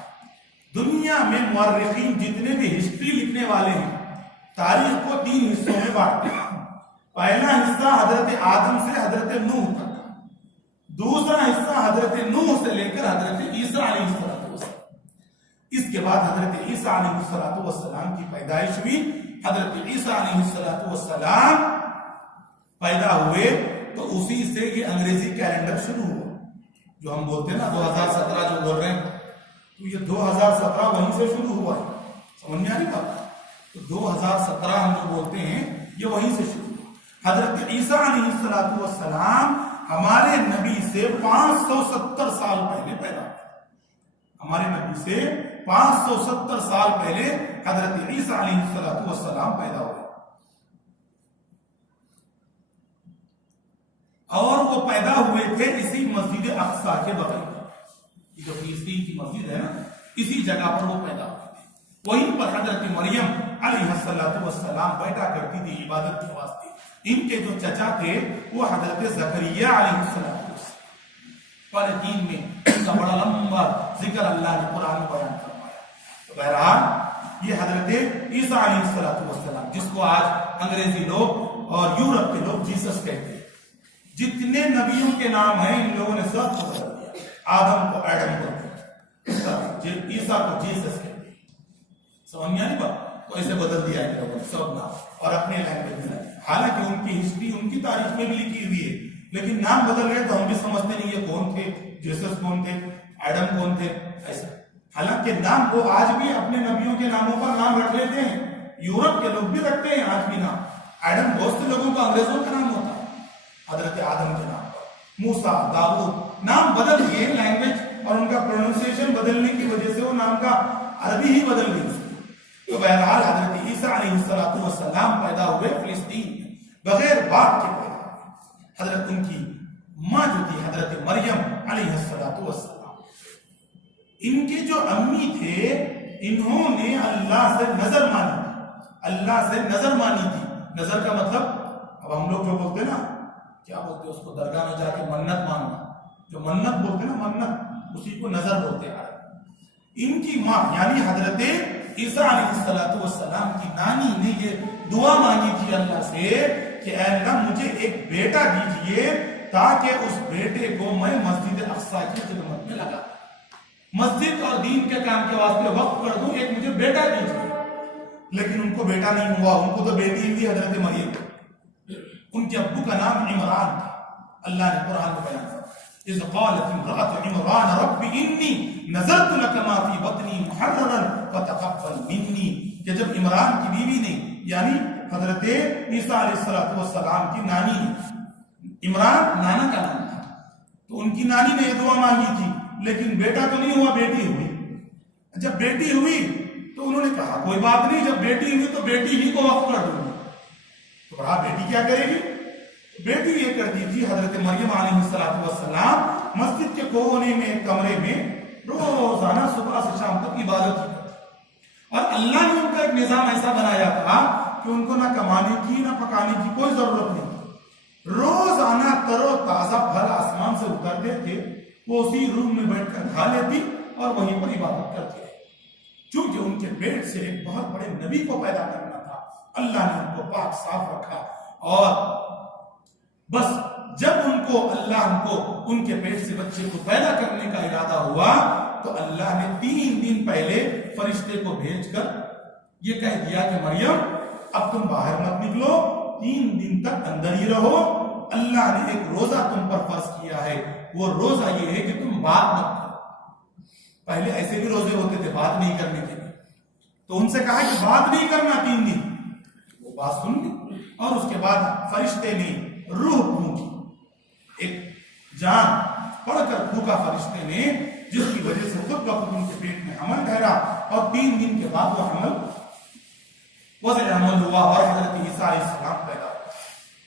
دنیا میں مورخین جتنے بھی ہسٹری لکھنے والے ہیں تاریخ کو 3 حصوں میں بانٹتے ہیں۔ پہلا حصہ حضرت آدم سے حضرت نوح تک، دوسرا حصہ حضرت نوح سے لے کر حضرت عیسیٰ علیہ السلام، اس کے بعد حضرت عیسیٰ علیہ السلام کی پیدائش ہوئی۔ حضرت عیسیٰ علیہ السلام پیدا ہوئے تو اسی سے یہ انگریزی کیلنڈر شروع ہوا، جو ہم بولتے ہیں نا 2017 جو بول رہے ہیں، تو یہ 2017 وہیں سے شروع ہوا ہے، سمجھ میں آ رہی بات؟ تو 2017 ہم جو بولتے ہیں یہ وہیں سے شروع ہوا۔ حضرت عیسیٰ علیہ السلام ہمارے نبی سے 570 سال پہلے پیدا ہوئے۔ ہمارے نبی سے 570 سال پہلے حضرت عیسیٰ علیہ السلام پیدا ہوئے، اور وہ پیدا ہوئے تھے اسی مسجد اقصی کے بغل میں، جو فلسطین کی مسجد ہے نا، اسی جگہ پر وہ پیدا ہوئے تھے۔ وہیں پر حضرت مریم علیہ السلام بیٹھا کرتی تھی عبادت کے واسطے۔ ان کے جو چچا تھے وہ حضرت زکریا علیہ السلام، پارے دین میں ان کا بڑا لمبا ذکر اللہ نے قرآن میں بیان فرمایا۔ تو بہرحال یہ حضرت عیسیٰ علیہ السلام، جس کو آج انگریزی لوگ اور یورپ کے لوگ جیسس کہتے ہیں، جتنے نبیوں کے نام ہیں ان لوگوں نے سب کو بدل دیا۔ آدم کو ایڈم کو، عیسیٰ کو جیسس کہتے ہیں، سمجھ میں آئی بات؟ تو ایسے بدل دیا ہے لوگوں نے سب نام اور اپنے لینگویج میں۔ حالانکہ ان کی ہسٹری ان کی تاریخ میں بھی لکھی ہوئی ہے، لیکن نام بدل گئے تو ہم بھی سمجھتے نہیں یہ کون تھے، جیسس کون تھے، ایڈم کون تھے، ایسا۔ حالانکہ نام وہ آج بھی اپنے نبیوں کے ناموں پر نام رکھ لیتے ہیں، یورپ کے لوگ بھی رکھتے ہیں آج بھی نام۔ ایڈم بہت سے لوگوں کا انگریزوں کا نام ہوتا ہے، حضرت آدم کے نام پر۔ موسیٰ، داؤد، نام بدل گئے، لینگویج اور ان کا پروننسیشن بدلنے کی وجہ سے وہ نام کا عربی ہی بدل گئی۔ تو بہرحال حضرت عیسیٰ علیہ السلام پیدا ہوئے فلسطین میں، بغیر باپ کے پیدا ہوئے۔ حضرت ان کی ماں جو تھی حضرت مریم علیہ السلام، ان کے جو امی تھے انہوں نے اللہ سے نظر مانی تھی، اللہ سے نظر مانی تھی۔ نظر کا مطلب اب ہم لوگ جو بولتے نا، کیا بولتے ہیں اس کو، درگاہ میں جا کے منت مانگنا، جو منت بولتے نا، منت، اسی کو نظر بولتے ہیں۔ ان کی ماں یعنی حضرت عیسیٰ علیہ السلام کی نانی نے یہ دعا مانگی تھی اللہ سے کہ اے اللہ مجھے ایک بیٹا دیجئے تاکہ اس بیٹے کو میں مسجد اقصی کی خدمت میں لگا، مسجد اور دین کے کام کے واسطے وقف کر دوں، ایک مجھے بیٹا دیجئے۔ لیکن ان کو بیٹا نہیں ہوا، ان کو تو بیٹی ہوئی حضرت مریم۔ ان کے ابو کا نام عمران تھا، اللہ نے قرآن میں بیان کیا، اذ قالت امرأة عمران رب انی نذرت لک ما فی بطنی محررا فتقبل منی، کہ جب عمران کی بیوی نے یعنی حضرت عیسیٰ علیہ السلام کی نانی نے، عمران نانا کا نام تھا، تو ان کی نانی نے یہ دعا مانگی تھی، لیکن بیٹا تو نہیں ہوا، بیٹی ہوئی۔ جب بیٹی ہوئی تو انہوں نے کہا کوئی بات نہیں، جب بیٹی ہوئی تو بیٹی ہی کو وقف کر دوں گی۔ تو بڑا بیٹی کیا کرے گی؟ بیٹی یہ کرتی تھی حضرت مریم علیہ السلام مسجد کے کونے میں ایک کمرے میں روزانہ صبح سے شام تک عبادت کرتی، اور اللہ نے ان کا ایک نظام ایسا بنایا تھا کہ ان کو نہ کمانے کی نہ پکانے کی کوئی ضرورت نہیں، روزانہ تر و تازہ پھل آسمان سے اترتے تھے، وہ اسی روم میں بیٹھ کر کھا لیتی اور وہیں پر عبادت کرتی رہی۔ چونکہ ان کے پیٹ سے ایک بہت بڑے نبی کو پیدا کرنا تھا، اللہ نے ان کو پاک صاف رکھا، اور بس جب اللہ کو ان کے پیٹ سے بچے کو پیدا کرنے کا ارادہ ہوا تو اللہ نے 3 دن پہلے فرشتے کو بھیج کر یہ کہہ دیا کہ مریم اب تم باہر مت نکلو، 3 دن تک اندر ہی رہو۔ اللہ نے ایک روزہ تم پر فرض کیا ہے، وہ روزہ یہ ہے کہ تم بات مت کرو۔ پہلے ایسے بھی روزے ہوتے تھے بات نہیں کرنے کے لیے، تو ان سے کہا کہ بات نہیں کرنا 3 دن، وہ بات سن لی، اور اس کے بعد فرشتے نے روح پھونکی، ایک جان پڑھ کر پھونکا فرشتے نے، جس کی وجہ سے خود بخود ان کے پیٹ میں حمل ٹھہرا، اور 3 دن کے بعد وہ حمل وضع حمل ہوا اور حضرت عیسیٰ علیہ السلام پیدا ہوا۔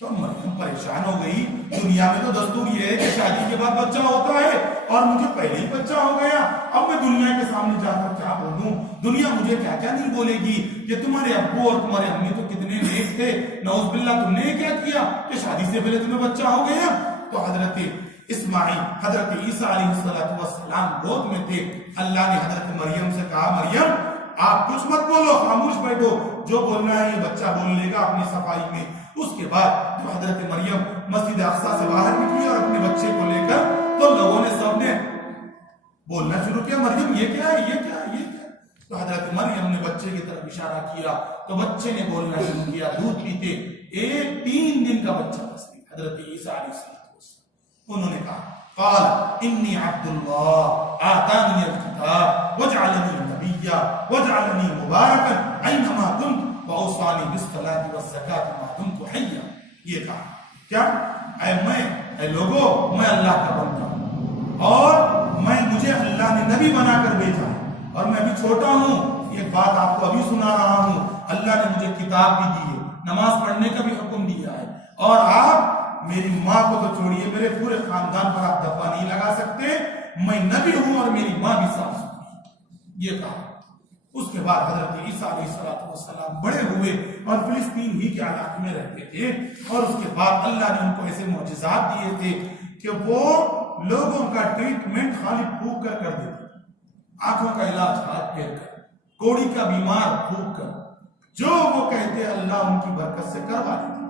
تو مریم پریشان ہو گئی، دنیا میں تو دستور یہ ہے کہ شادی کے بعد بچہ ہوتا ہے اور مجھے پہلے ہی بچہ ہو گیا، اب میں دنیا کے سامنے جا کر کیا بولوں، دنیا مجھے کیا کیا نہیں بولے گی کہ تمہارے ابو اور تمہارے امی تو کتنے نیک تھے، نعوذ باللہ تم نے کیا کیا کہ شادی سے پہلے تمہیں بچہ ہو گیا۔ تو حضرت اسماعیل، حضرت عیسیٰ علیہ السلام گود میں تھے، اللہ نے حضرت مریم سے کہا مریم آپ کچھ مت بولو، خاموش بیٹھو، جو بولنا ہے یہ بچہ بول لے گا اپنی صفائی میں۔ اس کے بعد جب حضرت مریم مسجد اقصی سے باہر نکلی اور اپنے بچے کو لے کر، تو لوگوں نے سب نے بولنا شروع کیا مریم یہ کیا ہے، یہ کیا ہے، یہ کیا ہے۔ تو حضرت مریم نے بچے کی طرف اشارہ کیا تو بچے نے بولنا شروع کیا، دودھ پیتے، ایک 3 دن کا بچہ بس حضرت عیسیٰ علیہ السلام انہوں نے کہا قال انی عبد اللہ آتانی الکتاب وجعلنی نبیا وجعلنی مبارکا اینما کنت واوصانی بالصلاۃ والزکاۃ ما دمت حیا۔ یہ کہا کیا اے لوگوں میں اللہ کا بندہ ہوں اور مجھے اللہ نے نبی بنا کر بھیجا اور میں ابھی چھوٹا ہوں، یہ بات آپ کو ابھی سنا رہا ہوں، اللہ نے مجھے کتاب بھی دی ہے، نماز پڑھنے کا بھی حکم دیا ہے، اور آپ میری ماں کو تو چھوڑیے میرے پورے خاندان پر آپ دھبا نہیں لگا سکتے، میں نبی ہوں اور میری ماں بھی صاف ستھری۔ یہ کہا۔ اس کے بعد حضرت عیسیٰ علیہ السلام بڑے ہوئے اور فلسطین ہی کے علاقے میں رہتے تھے، اور اس کے بعد اللہ نے ان کو ایسے معجزات دیے تھے کہ وہ لوگوں کا ٹریٹمنٹ خالی پھونک کر دیتے، آنکھوں کا علاج ہاتھ پھیر کر، کوڑی کا بیمار پھونک کر، جو وہ کہتے اللہ ان کی برکت سے کروا دیتے۔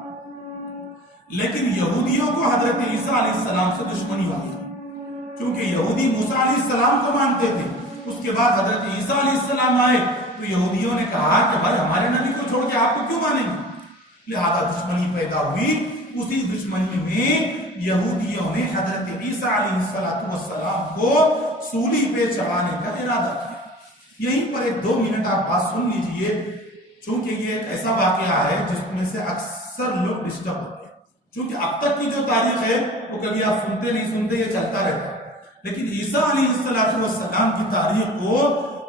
لیکن یہودیوں کو حضرت عیسیٰ علیہ السلام سے دشمنی ہو گئی، کیونکہ یہودی موسیٰ علیہ السلام کو مانتے تھے۔ اس کے بعد حضرت عیسیٰ علیہ السلام آئے تو یہودیوں نے کہا کہ بھائی ہمارے نبی کو چھوڑ کے آپ کو کیوں مانیں گے، لہذا دشمنی پیدا ہوئی۔ اسی دشمنی میں یہودیوں نے حضرت عیسیٰ علیہ السلام کو سولی پہ چڑھانے کا ارادہ کیا۔ یہیں پر ایک 2 منٹ آپ بات سن لیجئے، چونکہ یہ ایک ایسا واقعہ ہے جس میں سے اکثر لوگ ڈسٹرب ہوتے ہیں، چونکہ اب تک کی جو تاریخ ہے وہ کبھی آپ سنتے نہیں سنتے، یہ چلتا رہتا ہے، لیکن عیسیٰ علیہ السلام کی تاریخ کو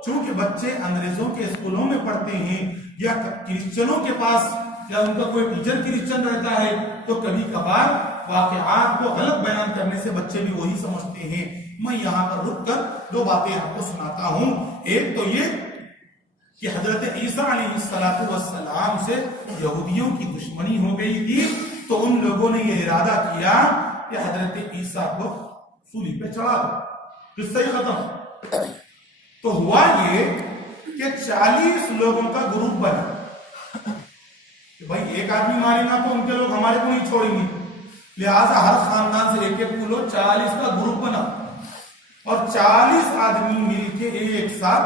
چونکہ بچے انگریزوں کے اسکولوں میں پڑھتے ہیں یا کرسچنوں کے پاس یا ان کا کوئی ٹیچر کرسچن رہتا ہے تو کبھی کبھار واقعات کو غلط بیان کرنے سے بچے بھی وہی سمجھتے ہیں۔ میں یہاں پر رک کر 2 باتیں آپ کو سناتا ہوں۔ ایک تو یہ کہ حضرت عیسیٰ علیہ السلام سے یہودیوں کی دشمنی ہو گئی تھی، تو ان لوگوں نے یہ ارادہ کیا کہ حضرت عیسیٰ کو سولی پہ چڑھا دو، قصہ ہی ختم۔ تو ہوا یہ کہ 40 لوگوں کا گروپ بنا کہ بھائی ایک آدمی مارے گا تو ان کے لوگ ہمارے کو نہیں چھوڑیں گے، لہٰذا ہر خاندان سے ایک کو 40 کا گروپ بنا، اور 40 آدمی مل کے ایک ساتھ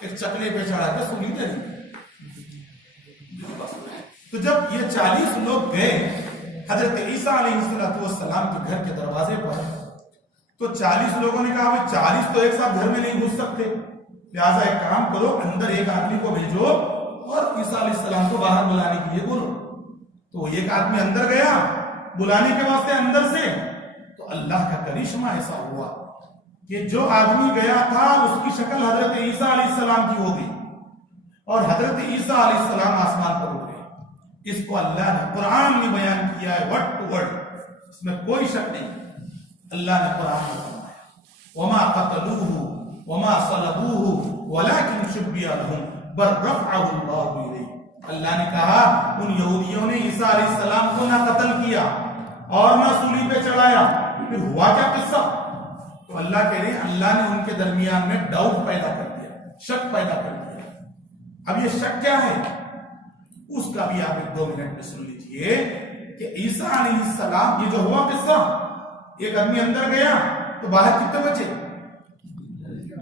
ایک چکلے پہ چڑھا کے سولی دے دی۔ تو جب یہ 40 لوگ گئے حضرت عیسیٰ علیہ السلام کے گھر کے دروازے پر، تو 40 لوگوں نے کہا بھائی 40 تو ایک ساتھ گھر میں نہیں گھس سکتے، لہٰذا ایک کام کرو، اندر ایک آدمی کو بھیجو اور عیسیٰ علیہ السلام کو باہر بلانے کے لیے بولو۔ تو ایک آدمی اندر گیا بلانے کے واسطے اندر سے، تو اللہ کا کرشمہ ایسا ہوا کہ جو آدمی گیا تھا اس کی شکل حضرت عیسیٰ علیہ السلام کی ہو گئی، اور حضرت عیسیٰ علیہ السلام آسمان پر اٹھ گئے۔ اس کو اللہ نے قرآن میں بیان کیا ہے ورڈ ٹو ورڈ، اس میں کوئی شک نہیں۔ اللہ نے قرآن میں فرمایا وما قتلوه وما صلبوه ولكن شبه لهم بل رفعه الله إليه۔ اللہ نے کہا ان یہودیوں نے عیسیٰ علیہ السلام کو نہ قتل کیا اور نہ سولی پہ چڑھایا، پھر ہوا کیا قصہ؟ تو اللہ کہہ رہے ہیں اللہ نے ان کے درمیان میں ڈاؤٹ پیدا کر دیا، شک پیدا کر دیا۔ اب یہ شک کیا ہے اس کا بھی آپ 2 منٹ میں سن لیجئے کہ عیسیٰ علیہ السلام، یہ جو ہوا قصہ، ایک آدمی اندر گیا تو باہر کتنے بچے؟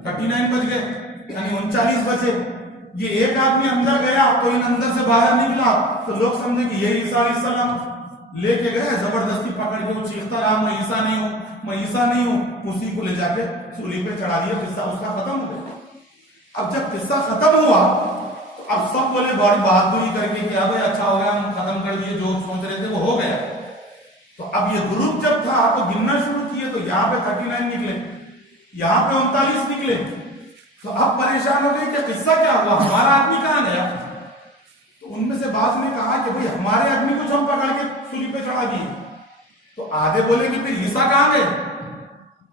39 بچ گئے، یعنی 39 بچے۔ یہ ایک آدمی اندر گیا تو ان اندر سے باہر نکلا تو لوگ سمجھے کہ یہ عیسیٰ علیہ السلام، لے کے گئے زبردستی پکڑ کے، وہ چیختا رہا میں عیسیٰ نہیں ہوں، میں عیسیٰ نہیں ہوں، اسی کو لے جا کے سولی پہ چڑھا دیا، قصہ اس کا ختم ہو گیا۔ اب جب قصہ ختم ہوا تو اب سب بولے بڑی بہادری کر کے کہ اب اچھا ہو گیا، ہم ختم کر دیے، جو سوچ رہے تھے وہ ہو گیا۔ تو اب یہ گروپ جب تھا تو گننا شروع کیے تو یہاں پہ 39 نکلے، یہاں پہ 39 نکلے، تو اب پریشان ہو گئی کہ قصہ کیا ہوا، ہمارا آدمی کہاں گیا؟ تو ان میں سے بعض نے کہا کہ بھئی ہمارے آدمی کو ہم پکڑ کے سولی پہ چڑھا دیے۔ تو آدھے بولے کہ پھر عیسیٰ کہاں گئے؟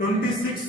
26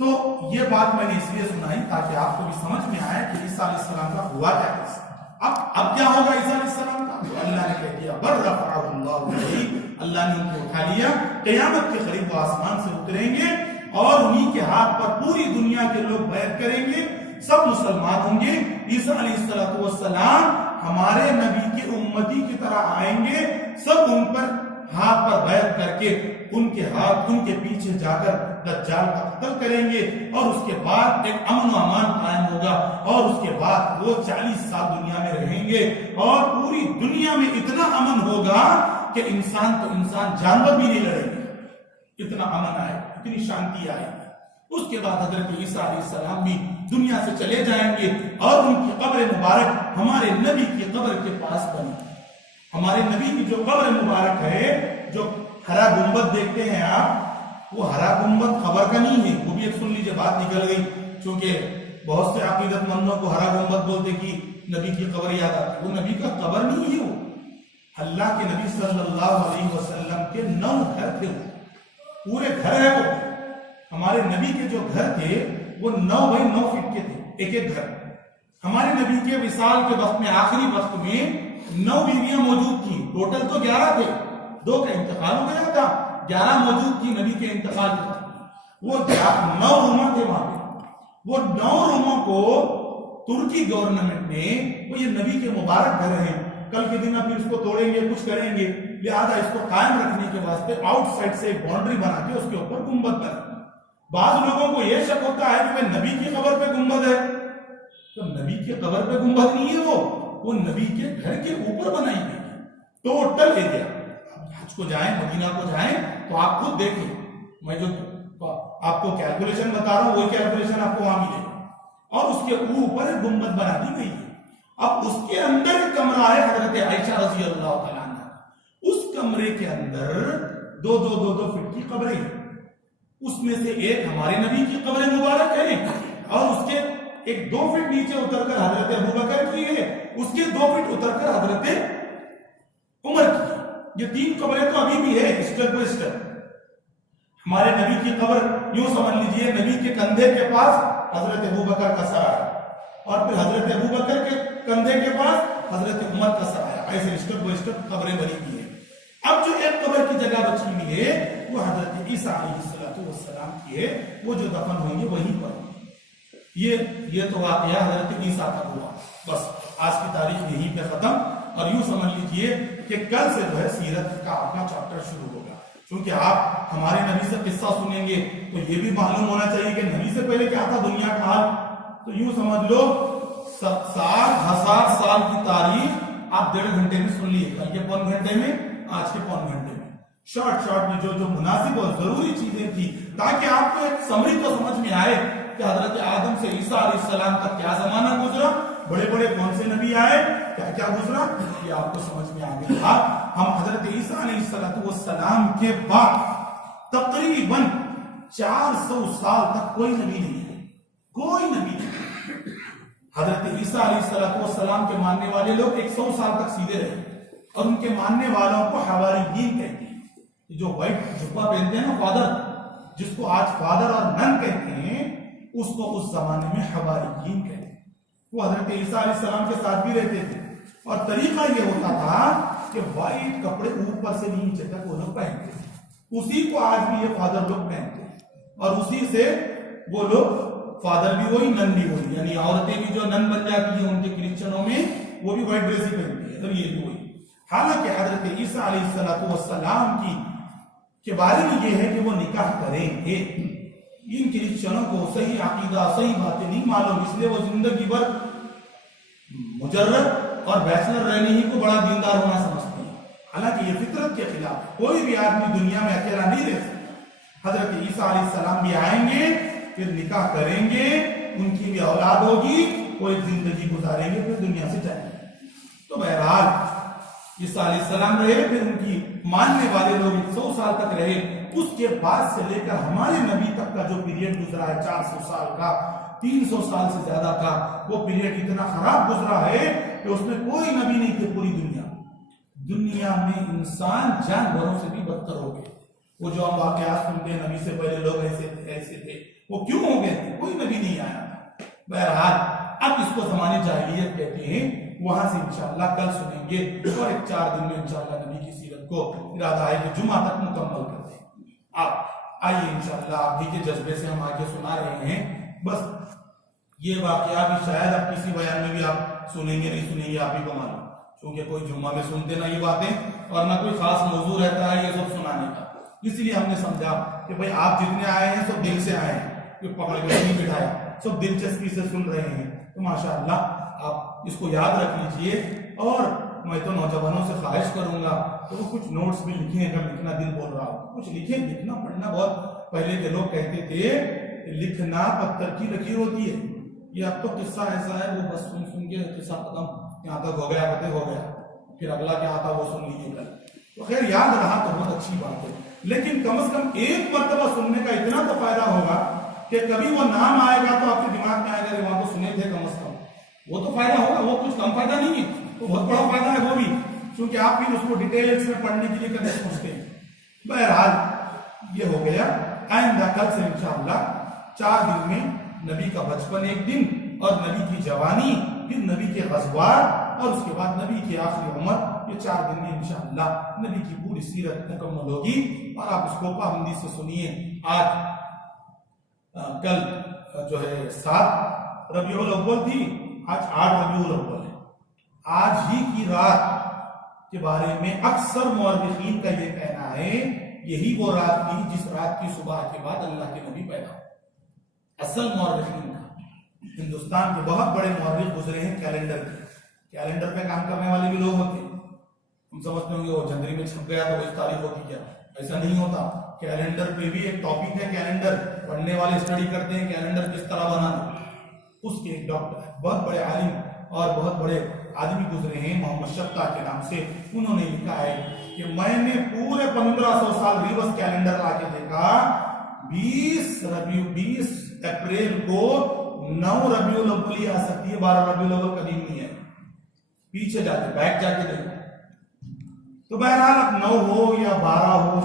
تو یہ بات میں نے اس لیے سنائی تاکہ آپ کو بھی سمجھ میں آئے کہ عیسیٰ علیہ السلام کا ہوا کیا کیسے. اب کیا ہوگا عیسیٰ علیہ السلام کا؟ تو اللہ نے کہہ دیا بر رفعہ اللہ علیہ، اللہ نے ان کو اٹھا لیا. قیامت کے قریب وہ آسمان سے اتریں گے اور انہی کے ہاتھ پر پوری دنیا کے لوگ بیعت کریں گے، سب مسلمان ہوں گے. عیسیٰ علیہ السلام ہمارے نبی کے امتی کی طرح آئیں گے، سب ان پر ہاتھ پر بیعت کر کے ان کے پیچھے جا کر دجال کا قتل کریں گے، اور اس کے بعد ایک امن و امان قائم ہوگا، اور اس کے بعد وہ 40 سال دنیا میں رہیں گے، اور پوری دنیا میں اتنا امن ہوگا کہ انسان تو انسان جانور بھی نہیں لڑیں گے، اتنا امن آئے، اتنی شانتی آئے. اس کے بعد حضرت عیسیٰ علیہ السلام بھی دنیا سے چلے جائیں گے، اور ان کی قبر مبارک ہمارے نبی کی قبر کے پاس بنی. ہمارے نبی کی جو قبر مبارک ہے، جو ہرا گنبد دیکھتے ہیں آپ، وہ ہرا گنبد خبر کا نہیں ہے. وہ بھی ایک سن لیجیے، بات نکل گئی، چونکہ بہت سے عقیدت مندوں کو ہرا گنبد بولتے کہ نبی کی قبر یاد آتی. وہ نبی کا قبر نہیں ہے، وہ اللہ کے نبی صلی اللہ علیہ وسلم کے 9 گھر تھے، وہ پورے گھر ہے. وہ ہمارے نبی کے جو گھر تھے وہ 9 بائی 9 فٹ کے تھے، ایک گھر. ہمارے نبی کے وصال کے وقت میں، آخری وقت میں 9 بیویاں موجود تھی. ٹوٹل تو 11 تھے، 2 کا انتقال ہو گیا تھا، 11 موجود تھی نبی کے انتقال کے وقت. وہ 9 روموں تھے وہاں پہ. وہ 9 روموں کو ترکی گورنمنٹ نے، وہ یہ نبی کے مبارک گھر ہیں، کل کے دن پھر اس کو توڑیں گے، کچھ کریں گے، لہذا اس کو قائم رکھنے کے واسطے آؤٹ سائڈ سے ایک باؤنڈری بنا کے اس کے اوپر گنبد بنا. بعض لوگوں کو یہ شک ہوتا ہے کہ نبی کی قبر پہ گنبد ہے، تو نبی کی قبر پہ گنبد نہیں ہے، وہ نبی کے گھر کے اوپر بنائی گئی ٹوٹل ایریا. حج کو جائیں، مدینہ کو جائیں تو آپ خود دیکھیں، میں جو آپ کو کیلکولیشن بتا رہا ہوں وہی کیلکولیشن آپ کو وہاں ملے گا، اور اس کے اوپر ایک گنبد بنا دی گئی ہے. اب اس کے اندر ایک کمرہ ہے حضرت عائشہ رضی اللہ تعالیٰ عنہ. اس کمرے کے اندر 2 فٹ کی قبریں ہیں. اس میں سے ایک ہمارے نبی کی قبر مبارک ہے، اور اس کے ایک 2 فٹ نیچے اتر کر حضرت ابوبکر کی ہے، اس کے 2 فٹ اتر کر حضرت عمر کی. یہ 3 قبریں تو ابھی بھی ہے، اسٹیپ بائی اسٹیپ. ہمارے نبی کی قبر یوں سمجھ لیجئے، نبی کے کندھے کے پاس حضرت ابوبکر کا سایہ، اور پھر حضرت ابوبکر کے کندھے کے پاس حضرت عمر کا سایہ. ایسے اسٹیپ بائی اسٹیپ قبریں بنی ہوئی ہیں. اب جو ایک قبر کی جگہ بچی ہوئی ہے وہ حضرت عیسیٰ علیہ السلام کی ہے، وہ جو دفن ہوئیں گے وہیں پر. یہ تو واقعہ حضرت عیسیٰ کا ہوا. بس آج کی تاریخ یہیں پہ ختم. اور یوں سمجھ لیجئے کہ کل سے جو ہے سیرت کا اپنا چیپٹر شروع ہوگا. کیونکہ آپ ہمارے نبی سے قصہ سنیں گے تو یہ بھی معلوم ہونا چاہیے کہ نبی سے پہلے کیا تھا دنیا کا حال. تو یوں سمجھ لو 70,000 سال کی تاریخ آپ 1.5 گھنٹے میں سن لیے، کل کے 1 گھنٹے میں، آج کے 1 گھنٹے میں. شارٹ میں جو مناسب اور ضروری چیزیں تھی، تاکہ آپ کو ایک سمری تو سمجھ میں آئے کہ حضرت آدم سے عیسیٰ علیہ السلام کا کیا زمانہ گزرا، بڑے کون سے نبی آئے، کیا گزرا، یہ آپ کو سمجھ میں آ گیا. ہم حضرت عیسیٰ علیہ السلام کے بعد تقریباً 400 سال تک کوئی نبی نہیں ہے، کوئی نبی نہیں. حضرت عیسیٰ علیہ السلام کے ماننے والے لوگ 100 سال تک سیدھے رہے، اور ان کے ماننے والوں کو حواریین کہتے ہیں. جو وائٹ جبہ پہنتے ہیں نا فادر، جس کو آج فادر اور نن کہتے ہیں، اس کو اس زمانے میں حواریین کہتے ہیں. وہ حضرت عیسیٰ علیہ السلام کے ساتھ بھی رہتے تھے، اور طریقہ یہ ہوتا تھا کہ وائٹ کپڑے اوپر سے نیچے تک وہ لوگ پہنتے تھے. اسی کو آج بھی یہ فادر لوگ پہنتے ہیں، اور اسی سے وہ لوگ فادر بھی وہی، نن بھی وہی. یعنی عورتیں بھی جو نن بن جاتی ہیں ان کے کرسچنوں میں، وہ بھی وائٹ ڈریس ہی پہنتی ہے، اور یہ بھی وہی. حالانکہ حضرت عیسیٰ علیہ السلام کے بارے میں یہ ہے کہ وہ نکاح کریں گے. ان کرسچنوں کو صحیح عقیدہ، صحیح باتیں نہیں معلوم، اس لیے وہ زندگی بھر مجرد اور بیچلر رہنے ہی کو بڑا دیندار ہونا سمجھتے ہیں. حالانکہ یہ فطرت کے خلاف. کوئی بھی آدمی دنیا میں اکیلا نہیں رہ سکتا. حضرت عیسیٰ علیہ السلام بھی آئیں گے، پھر نکاح کریں گے، ان کی بھی اولاد ہوگی، وہ ایک زندگی گزاریں گے، پھر دنیا سے جائیں گے. تو بہرحال عیسیٰ علیہ السلام رہے، پھر ان کی ماننے والے لوگ 100 سال تک رہے. اس کے بعد سے لے کر ہمارے نبی تک کا جو پیریڈ گزرا ہے 400 سال کا، 300 سال سے زیادہ کا، وہ پیریڈ اتنا خراب گزرا ہے کہ اس میں کوئی نبی نہیں تھے. پوری دنیا میں انسان جانوروں سے بھی بدتر ہو گئے. وہ جو ہم واقعات سنتے ہیں نبی سے پہلے لوگ ایسے تھے، وہ کیوں ہو گئے تھے؟ کوئی نبی نہیں آیا تھا۔ بہرحال اب اس کو زمانے جاہلیت کہتے ہیں، وہاں سے انشاءاللہ کل سنیں گے، اور 4 دن میں انشاءاللہ نبی کی سیرت کو ارادہ ہے کہ جمعہ تک مکمل کر دیں۔ آپ آئیے انشاءاللہ آپ ہی کے جذبے سے ہم آگے سنا رہے ہیں۔ بس یہ واقعہ بھی شاید اب کسی بیان میں بھی آپ سنیں گے نہیں سنیں گے، آپ ہی کو معلوم، کیونکہ کوئی جمعہ میں سنتے نہ یہ باتیں، اور نہ کوئی خاص موضوع رہتا ہے یہ سب سنانے کا۔ اس لیے ہم نے سمجھا کہ بھئی آپ جتنے آئے ہیں سب دل سے آئے ہیں، کوئی پکڑ کے نہیں بٹھایا، سب دلچسپی سے سن رہے ہیں، تو ماشاءاللہ آپ اس کو یاد رکھ لیجئے۔ اور میں تو نوجوانوں سے خواہش کروں گا کہ وہ کچھ نوٹس بھی لکھیں، اگر لکھنا دل بول رہا ہو کچھ لکھیں۔ لکھنا پڑھنا بہت پہلے کے لوگ کہتے تھے لکھنا پتھر کی لکیر ہوتی ہے، یہ اب تو قصہ ایسا ہے وہ بس سن کے قصہ ختم، یہاں تک ہو گیا فتح ہو گیا، پھر اگلا کیا آتا وہ سن لیجیے کل۔ تو خیر یاد رہا تو بہت اچھی بات ہے، لیکن کم از کم ایک مرتبہ سننے کا اتنا تو فائدہ ہوگا کہ کبھی وہ نام آئے گا تو آپ کے دماغ میں آئے گا وہاں تو سنے تھے، کم از کم وہ تو فائدہ ہوگا، وہ کچھ کم فائدہ نہیں ہے، وہ بہت بڑا فائدہ ہے وہ بھی، کیونکہ آپ بھی اس کو ڈیٹیلز میں پڑھنے کے لیے کبھی سوچتے ہیں۔ بہرحال یہ ہو گیا۔ آئندہ کل سے انشاءاللہ 4 دن میں نبی کا بچپن 1 دن، اور نبی کی جوانی، پھر نبی کے غزوات، اور اس کے بعد نبی کی آخری عمر، یہ 4 دن میں انشاءاللہ نبی کی پوری سیرت مکمل ہوگی، اور آپ اس کو پابندی سے سنیے۔ آج کل جو ہے 7 ربیع الاول تھی، آج 8 ربیع الاول ہے۔ آج ہی کی رات کے بارے میں اکثر مورخین کا یہ کہنا ہے یہی وہ رات تھی جس رات کی صبح کے بعد اللہ کے نبی پیدا ہوئے۔ اصل مورخین کا، ہندوستان کے بہت بڑے مورخ گزرے ہیں کیلنڈر پہ کام کرنے والے بھی لوگ ہوتے ہیں۔ ہم سمجھتے ہوں گے وہ جنوری میں چھپ گیا تو وہ اس تاریخ ہوتی کیا، ایسا نہیں ہوتا۔ کیلنڈر پہ بھی ایک ٹاپک ہے، کیلنڈر پڑھنے والے اسٹڈی کرتے ہیں کیلنڈر کس طرح بنانا۔ اس کے ایک ڈاکٹر بہت بڑے عالم اور بہت بڑے آدمی گزرے ہیں محمد شفتا کے نام سے، انہوں نے لکھا ہے کہ میں نے پورے 1500 سال ریورس کیلنڈر لا کے دیکھا، 20 اپریل کو 9 ربیع الاول آ سکتی ہے، 12 ربیع الاول قدیم نہیں ہے، پیچھے جا کے بیک جا کے دیکھا۔ تو بہرحال اب 9 ہو یا 12 ہو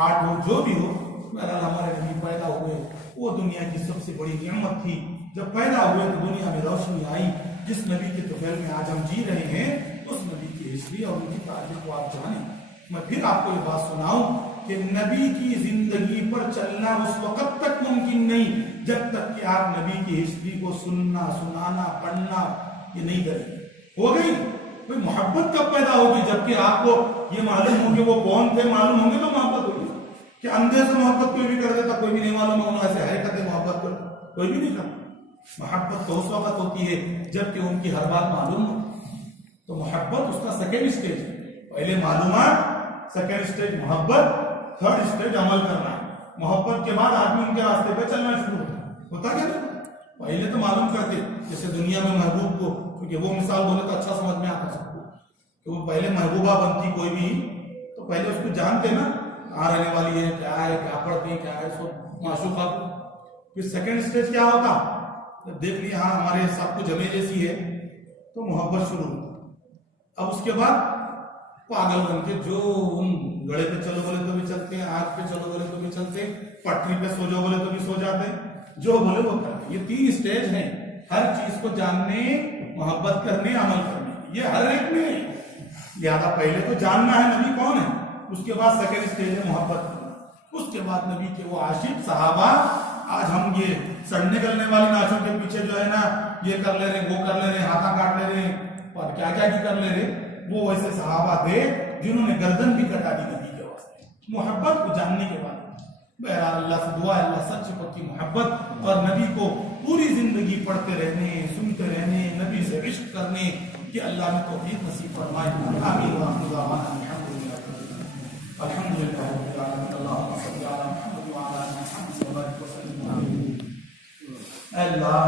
8 ہو جو بھی ہو، بہرحال ہمارے نبی پیدا ہوئے، وہ دنیا کی سب سے بڑی نعمت تھی۔ جب پیدا ہوئے تو دنیا میں روشنی آئی، جس نبی کے طفیل میں آج ہم جی رہے ہیں اس نبی کی ہسٹری اور ان کی تاریخ کو آپ جانیں۔ میں پھر آپ کو یہ بات سناؤں کہ نبی کی زندگی پر چلنا اس وقت تک ممکن نہیں جب تک کہ آپ نبی کی ہسٹری کو سننا، سنانا، پڑھنا یہ نہیں کریں۔ ہو گئی کوئی محبت کب پیدا ہوگی؟ جبکہ آپ کو یہ معلوم ہو کہ وہ کون تھے، معلوم ہوں گے تو محبت ہوگی۔ کہ اندھے سے محبت کوئی بھی کر دیتا، کوئی بھی نہیں معلوم ہونا ایسے حقیقت محبت کوئی بھی نہیں کرتا۔ محبت تو اس وقت ہوتی ہے جبکہ ان کی ہر بات معلوم ہو، تو محبت اس کا سیکنڈ اسٹیج ہے۔ پہلے معلومات، سیکنڈ اسٹیج محبت، تھرڈ اسٹیج عمل کرنا۔ محبت کے بعد آدمی ان کے راستے پہ چلنا شروع ہوتا کیا نہیں؟ پہلے تو معلوم کرتے، جیسے دنیا میں محبوب کو، کیونکہ وہ مثال بولے تو اچھا سمجھ میں آتا سب کو، کہ وہ پہلے محبوبہ بنتی کوئی بھی تو پہلے اس کو جانتے نا کہاں رہنے والی ہے، کیا پڑھتے ہیں، کیا ہے، سب معشوقہ کو۔ پھر سیکنڈ اسٹیج کیا ہوتا؟ جب دیکھ لیا ہاں ہمارے سب کو جمع جیسی ہے تو محبت شروع ہوتی۔ اب اس کے بعد پاگل بن کے جو ان گڑے پہ چلو بولے تو بھی چلتے ہیں، آگ پہ چلو بولے تو بھی چلتے ہیں، پٹری پہ سو جاؤ بولے تو بھی سو جاتے ہیں، جو بولے وہ کرتے۔ یہ 3 اسٹیج ہیں ہر چیز کو جاننے، محبت کرنے، عمل کرنے، یہ ہر ایک میں ہے۔ لہٰذا پہلے تو جاننا ہے نبی کون ہے، اس کے بعد سیکنڈ اسٹیج ہے محبت کرنا، اس کے بعد نبی کے وہ عاشق صحابہ۔ آج ہم یہ سڑنے گلنے والے ناشوں کے پیچھے جو ہے نا یہ کر لے رہے، وہ کر لے رہے، ہاتھا کاٹ لے رہے اور کیا کیا کر لے رہے، وہ ویسے صحابہ تھے جنہوں نے گردن بھی کٹا دی نبی کے واسطے، محبت کو جاننے کے بعد۔ بہرحال اللہ سے دعا ہے اللہ سچ پکی محبت اور نبی کو پوری زندگی پڑھتے رہنے، سنتے رہنے، نبی سے عشق کرنے کہ اللہ میں توفیق نصیب فرمائے۔ آمین وآخر دعوانا الحمدللہ رب العالمین۔ اللہم صل علی محمد وعلی آل محمد وبارک وسلم۔ اے اللہ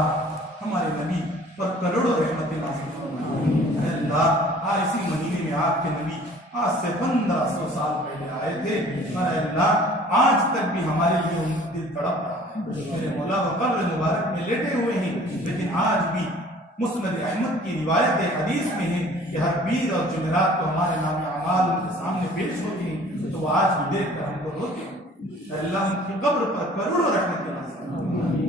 ہمارے نبی پر کروڑوں رحمتیں نازل فرمائے۔ اے اللہ اسی مہینے میں آپ کے نبی آج سے 1500 سال پہلے آئے تھے، اور اے اللہ آج تک بھی ہمارے لیے ان کا دل تڑپ رہا ہے۔ میرے مولا وہ قبر مبارک میں لیٹے ہوئے ہیں، لیکن آج بھی مسند احمد کی روایت حدیث میں ہے کہ ہر پیر اور جمعرات کو ہمارے نام اعمال ان کے سامنے پیش ہوتے ہیں، تو وہ آج بھی دیکھ کر ہم کو روتے ہیں۔ اے اللہ ان کی قبر پر کروڑوں رحمتیں نازل فرما،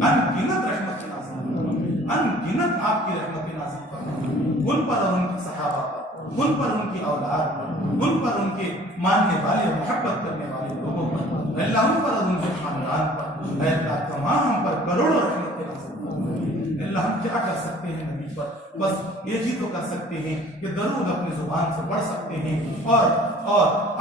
انگنت رحمتیں نازل فرما، انگنت آپ کی رحمتیں نازل فرما ان پر اور ان کے صحابہ پر، ان پر ان کی اولاد پر، ان پر ان کے ماننے والے اور محبت کرنے والے لوگوں پر، اے اللہ ان پر اور ان کے خاندان پر، اے اللہ تمام پر کروڑوں رحمتیں نازل فرما۔ اے اللہ ہم کیا کر سکتے ہیں نبی پر؟ بس یہ ہی تو کر سکتے ہیں کہ درود اپنی زبان سے پڑھ سکتے ہیں اور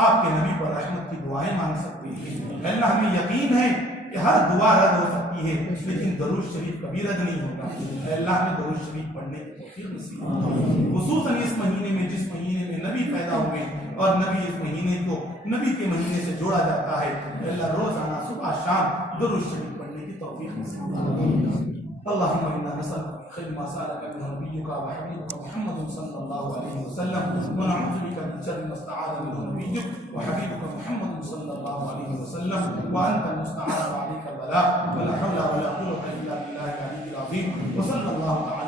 آپ کے نبی پر رحمت کی دعائیں مانگ سکتے ہیں۔ اے اللہ ہمیں یقین ہے کہ ہر دعا رد ہو سکتی ہے لیکن درود شریف کبھی رد نہیں ہوگا۔ اے اللہ ہمیں درود شریف پڑھنے کی توفیق نصیب فرما، خصوصاً اس مہینے میں جس مہینے میں نبی پیدا ہوئے اور نبی اس مہینے کو نبی کے مہینے سے جوڑا جاتا ہے۔ اے اللہ روزانہ صبح شام درود شریف پڑھنے کی توفیق نصیب فرما۔ اللهم انا نسألك خير ما سألك منه نبيك وحبيبك محمد صلى الله عليه وسلم، ونعوذ بك من شر ما استعاذ منه نبيك وحبيبك محمد صلى الله عليه وسلم، وأنت المستعان وعليك البلاء، ولا حول ولا قوة إلا بالله العلي العظيم، وصلى الله تعالى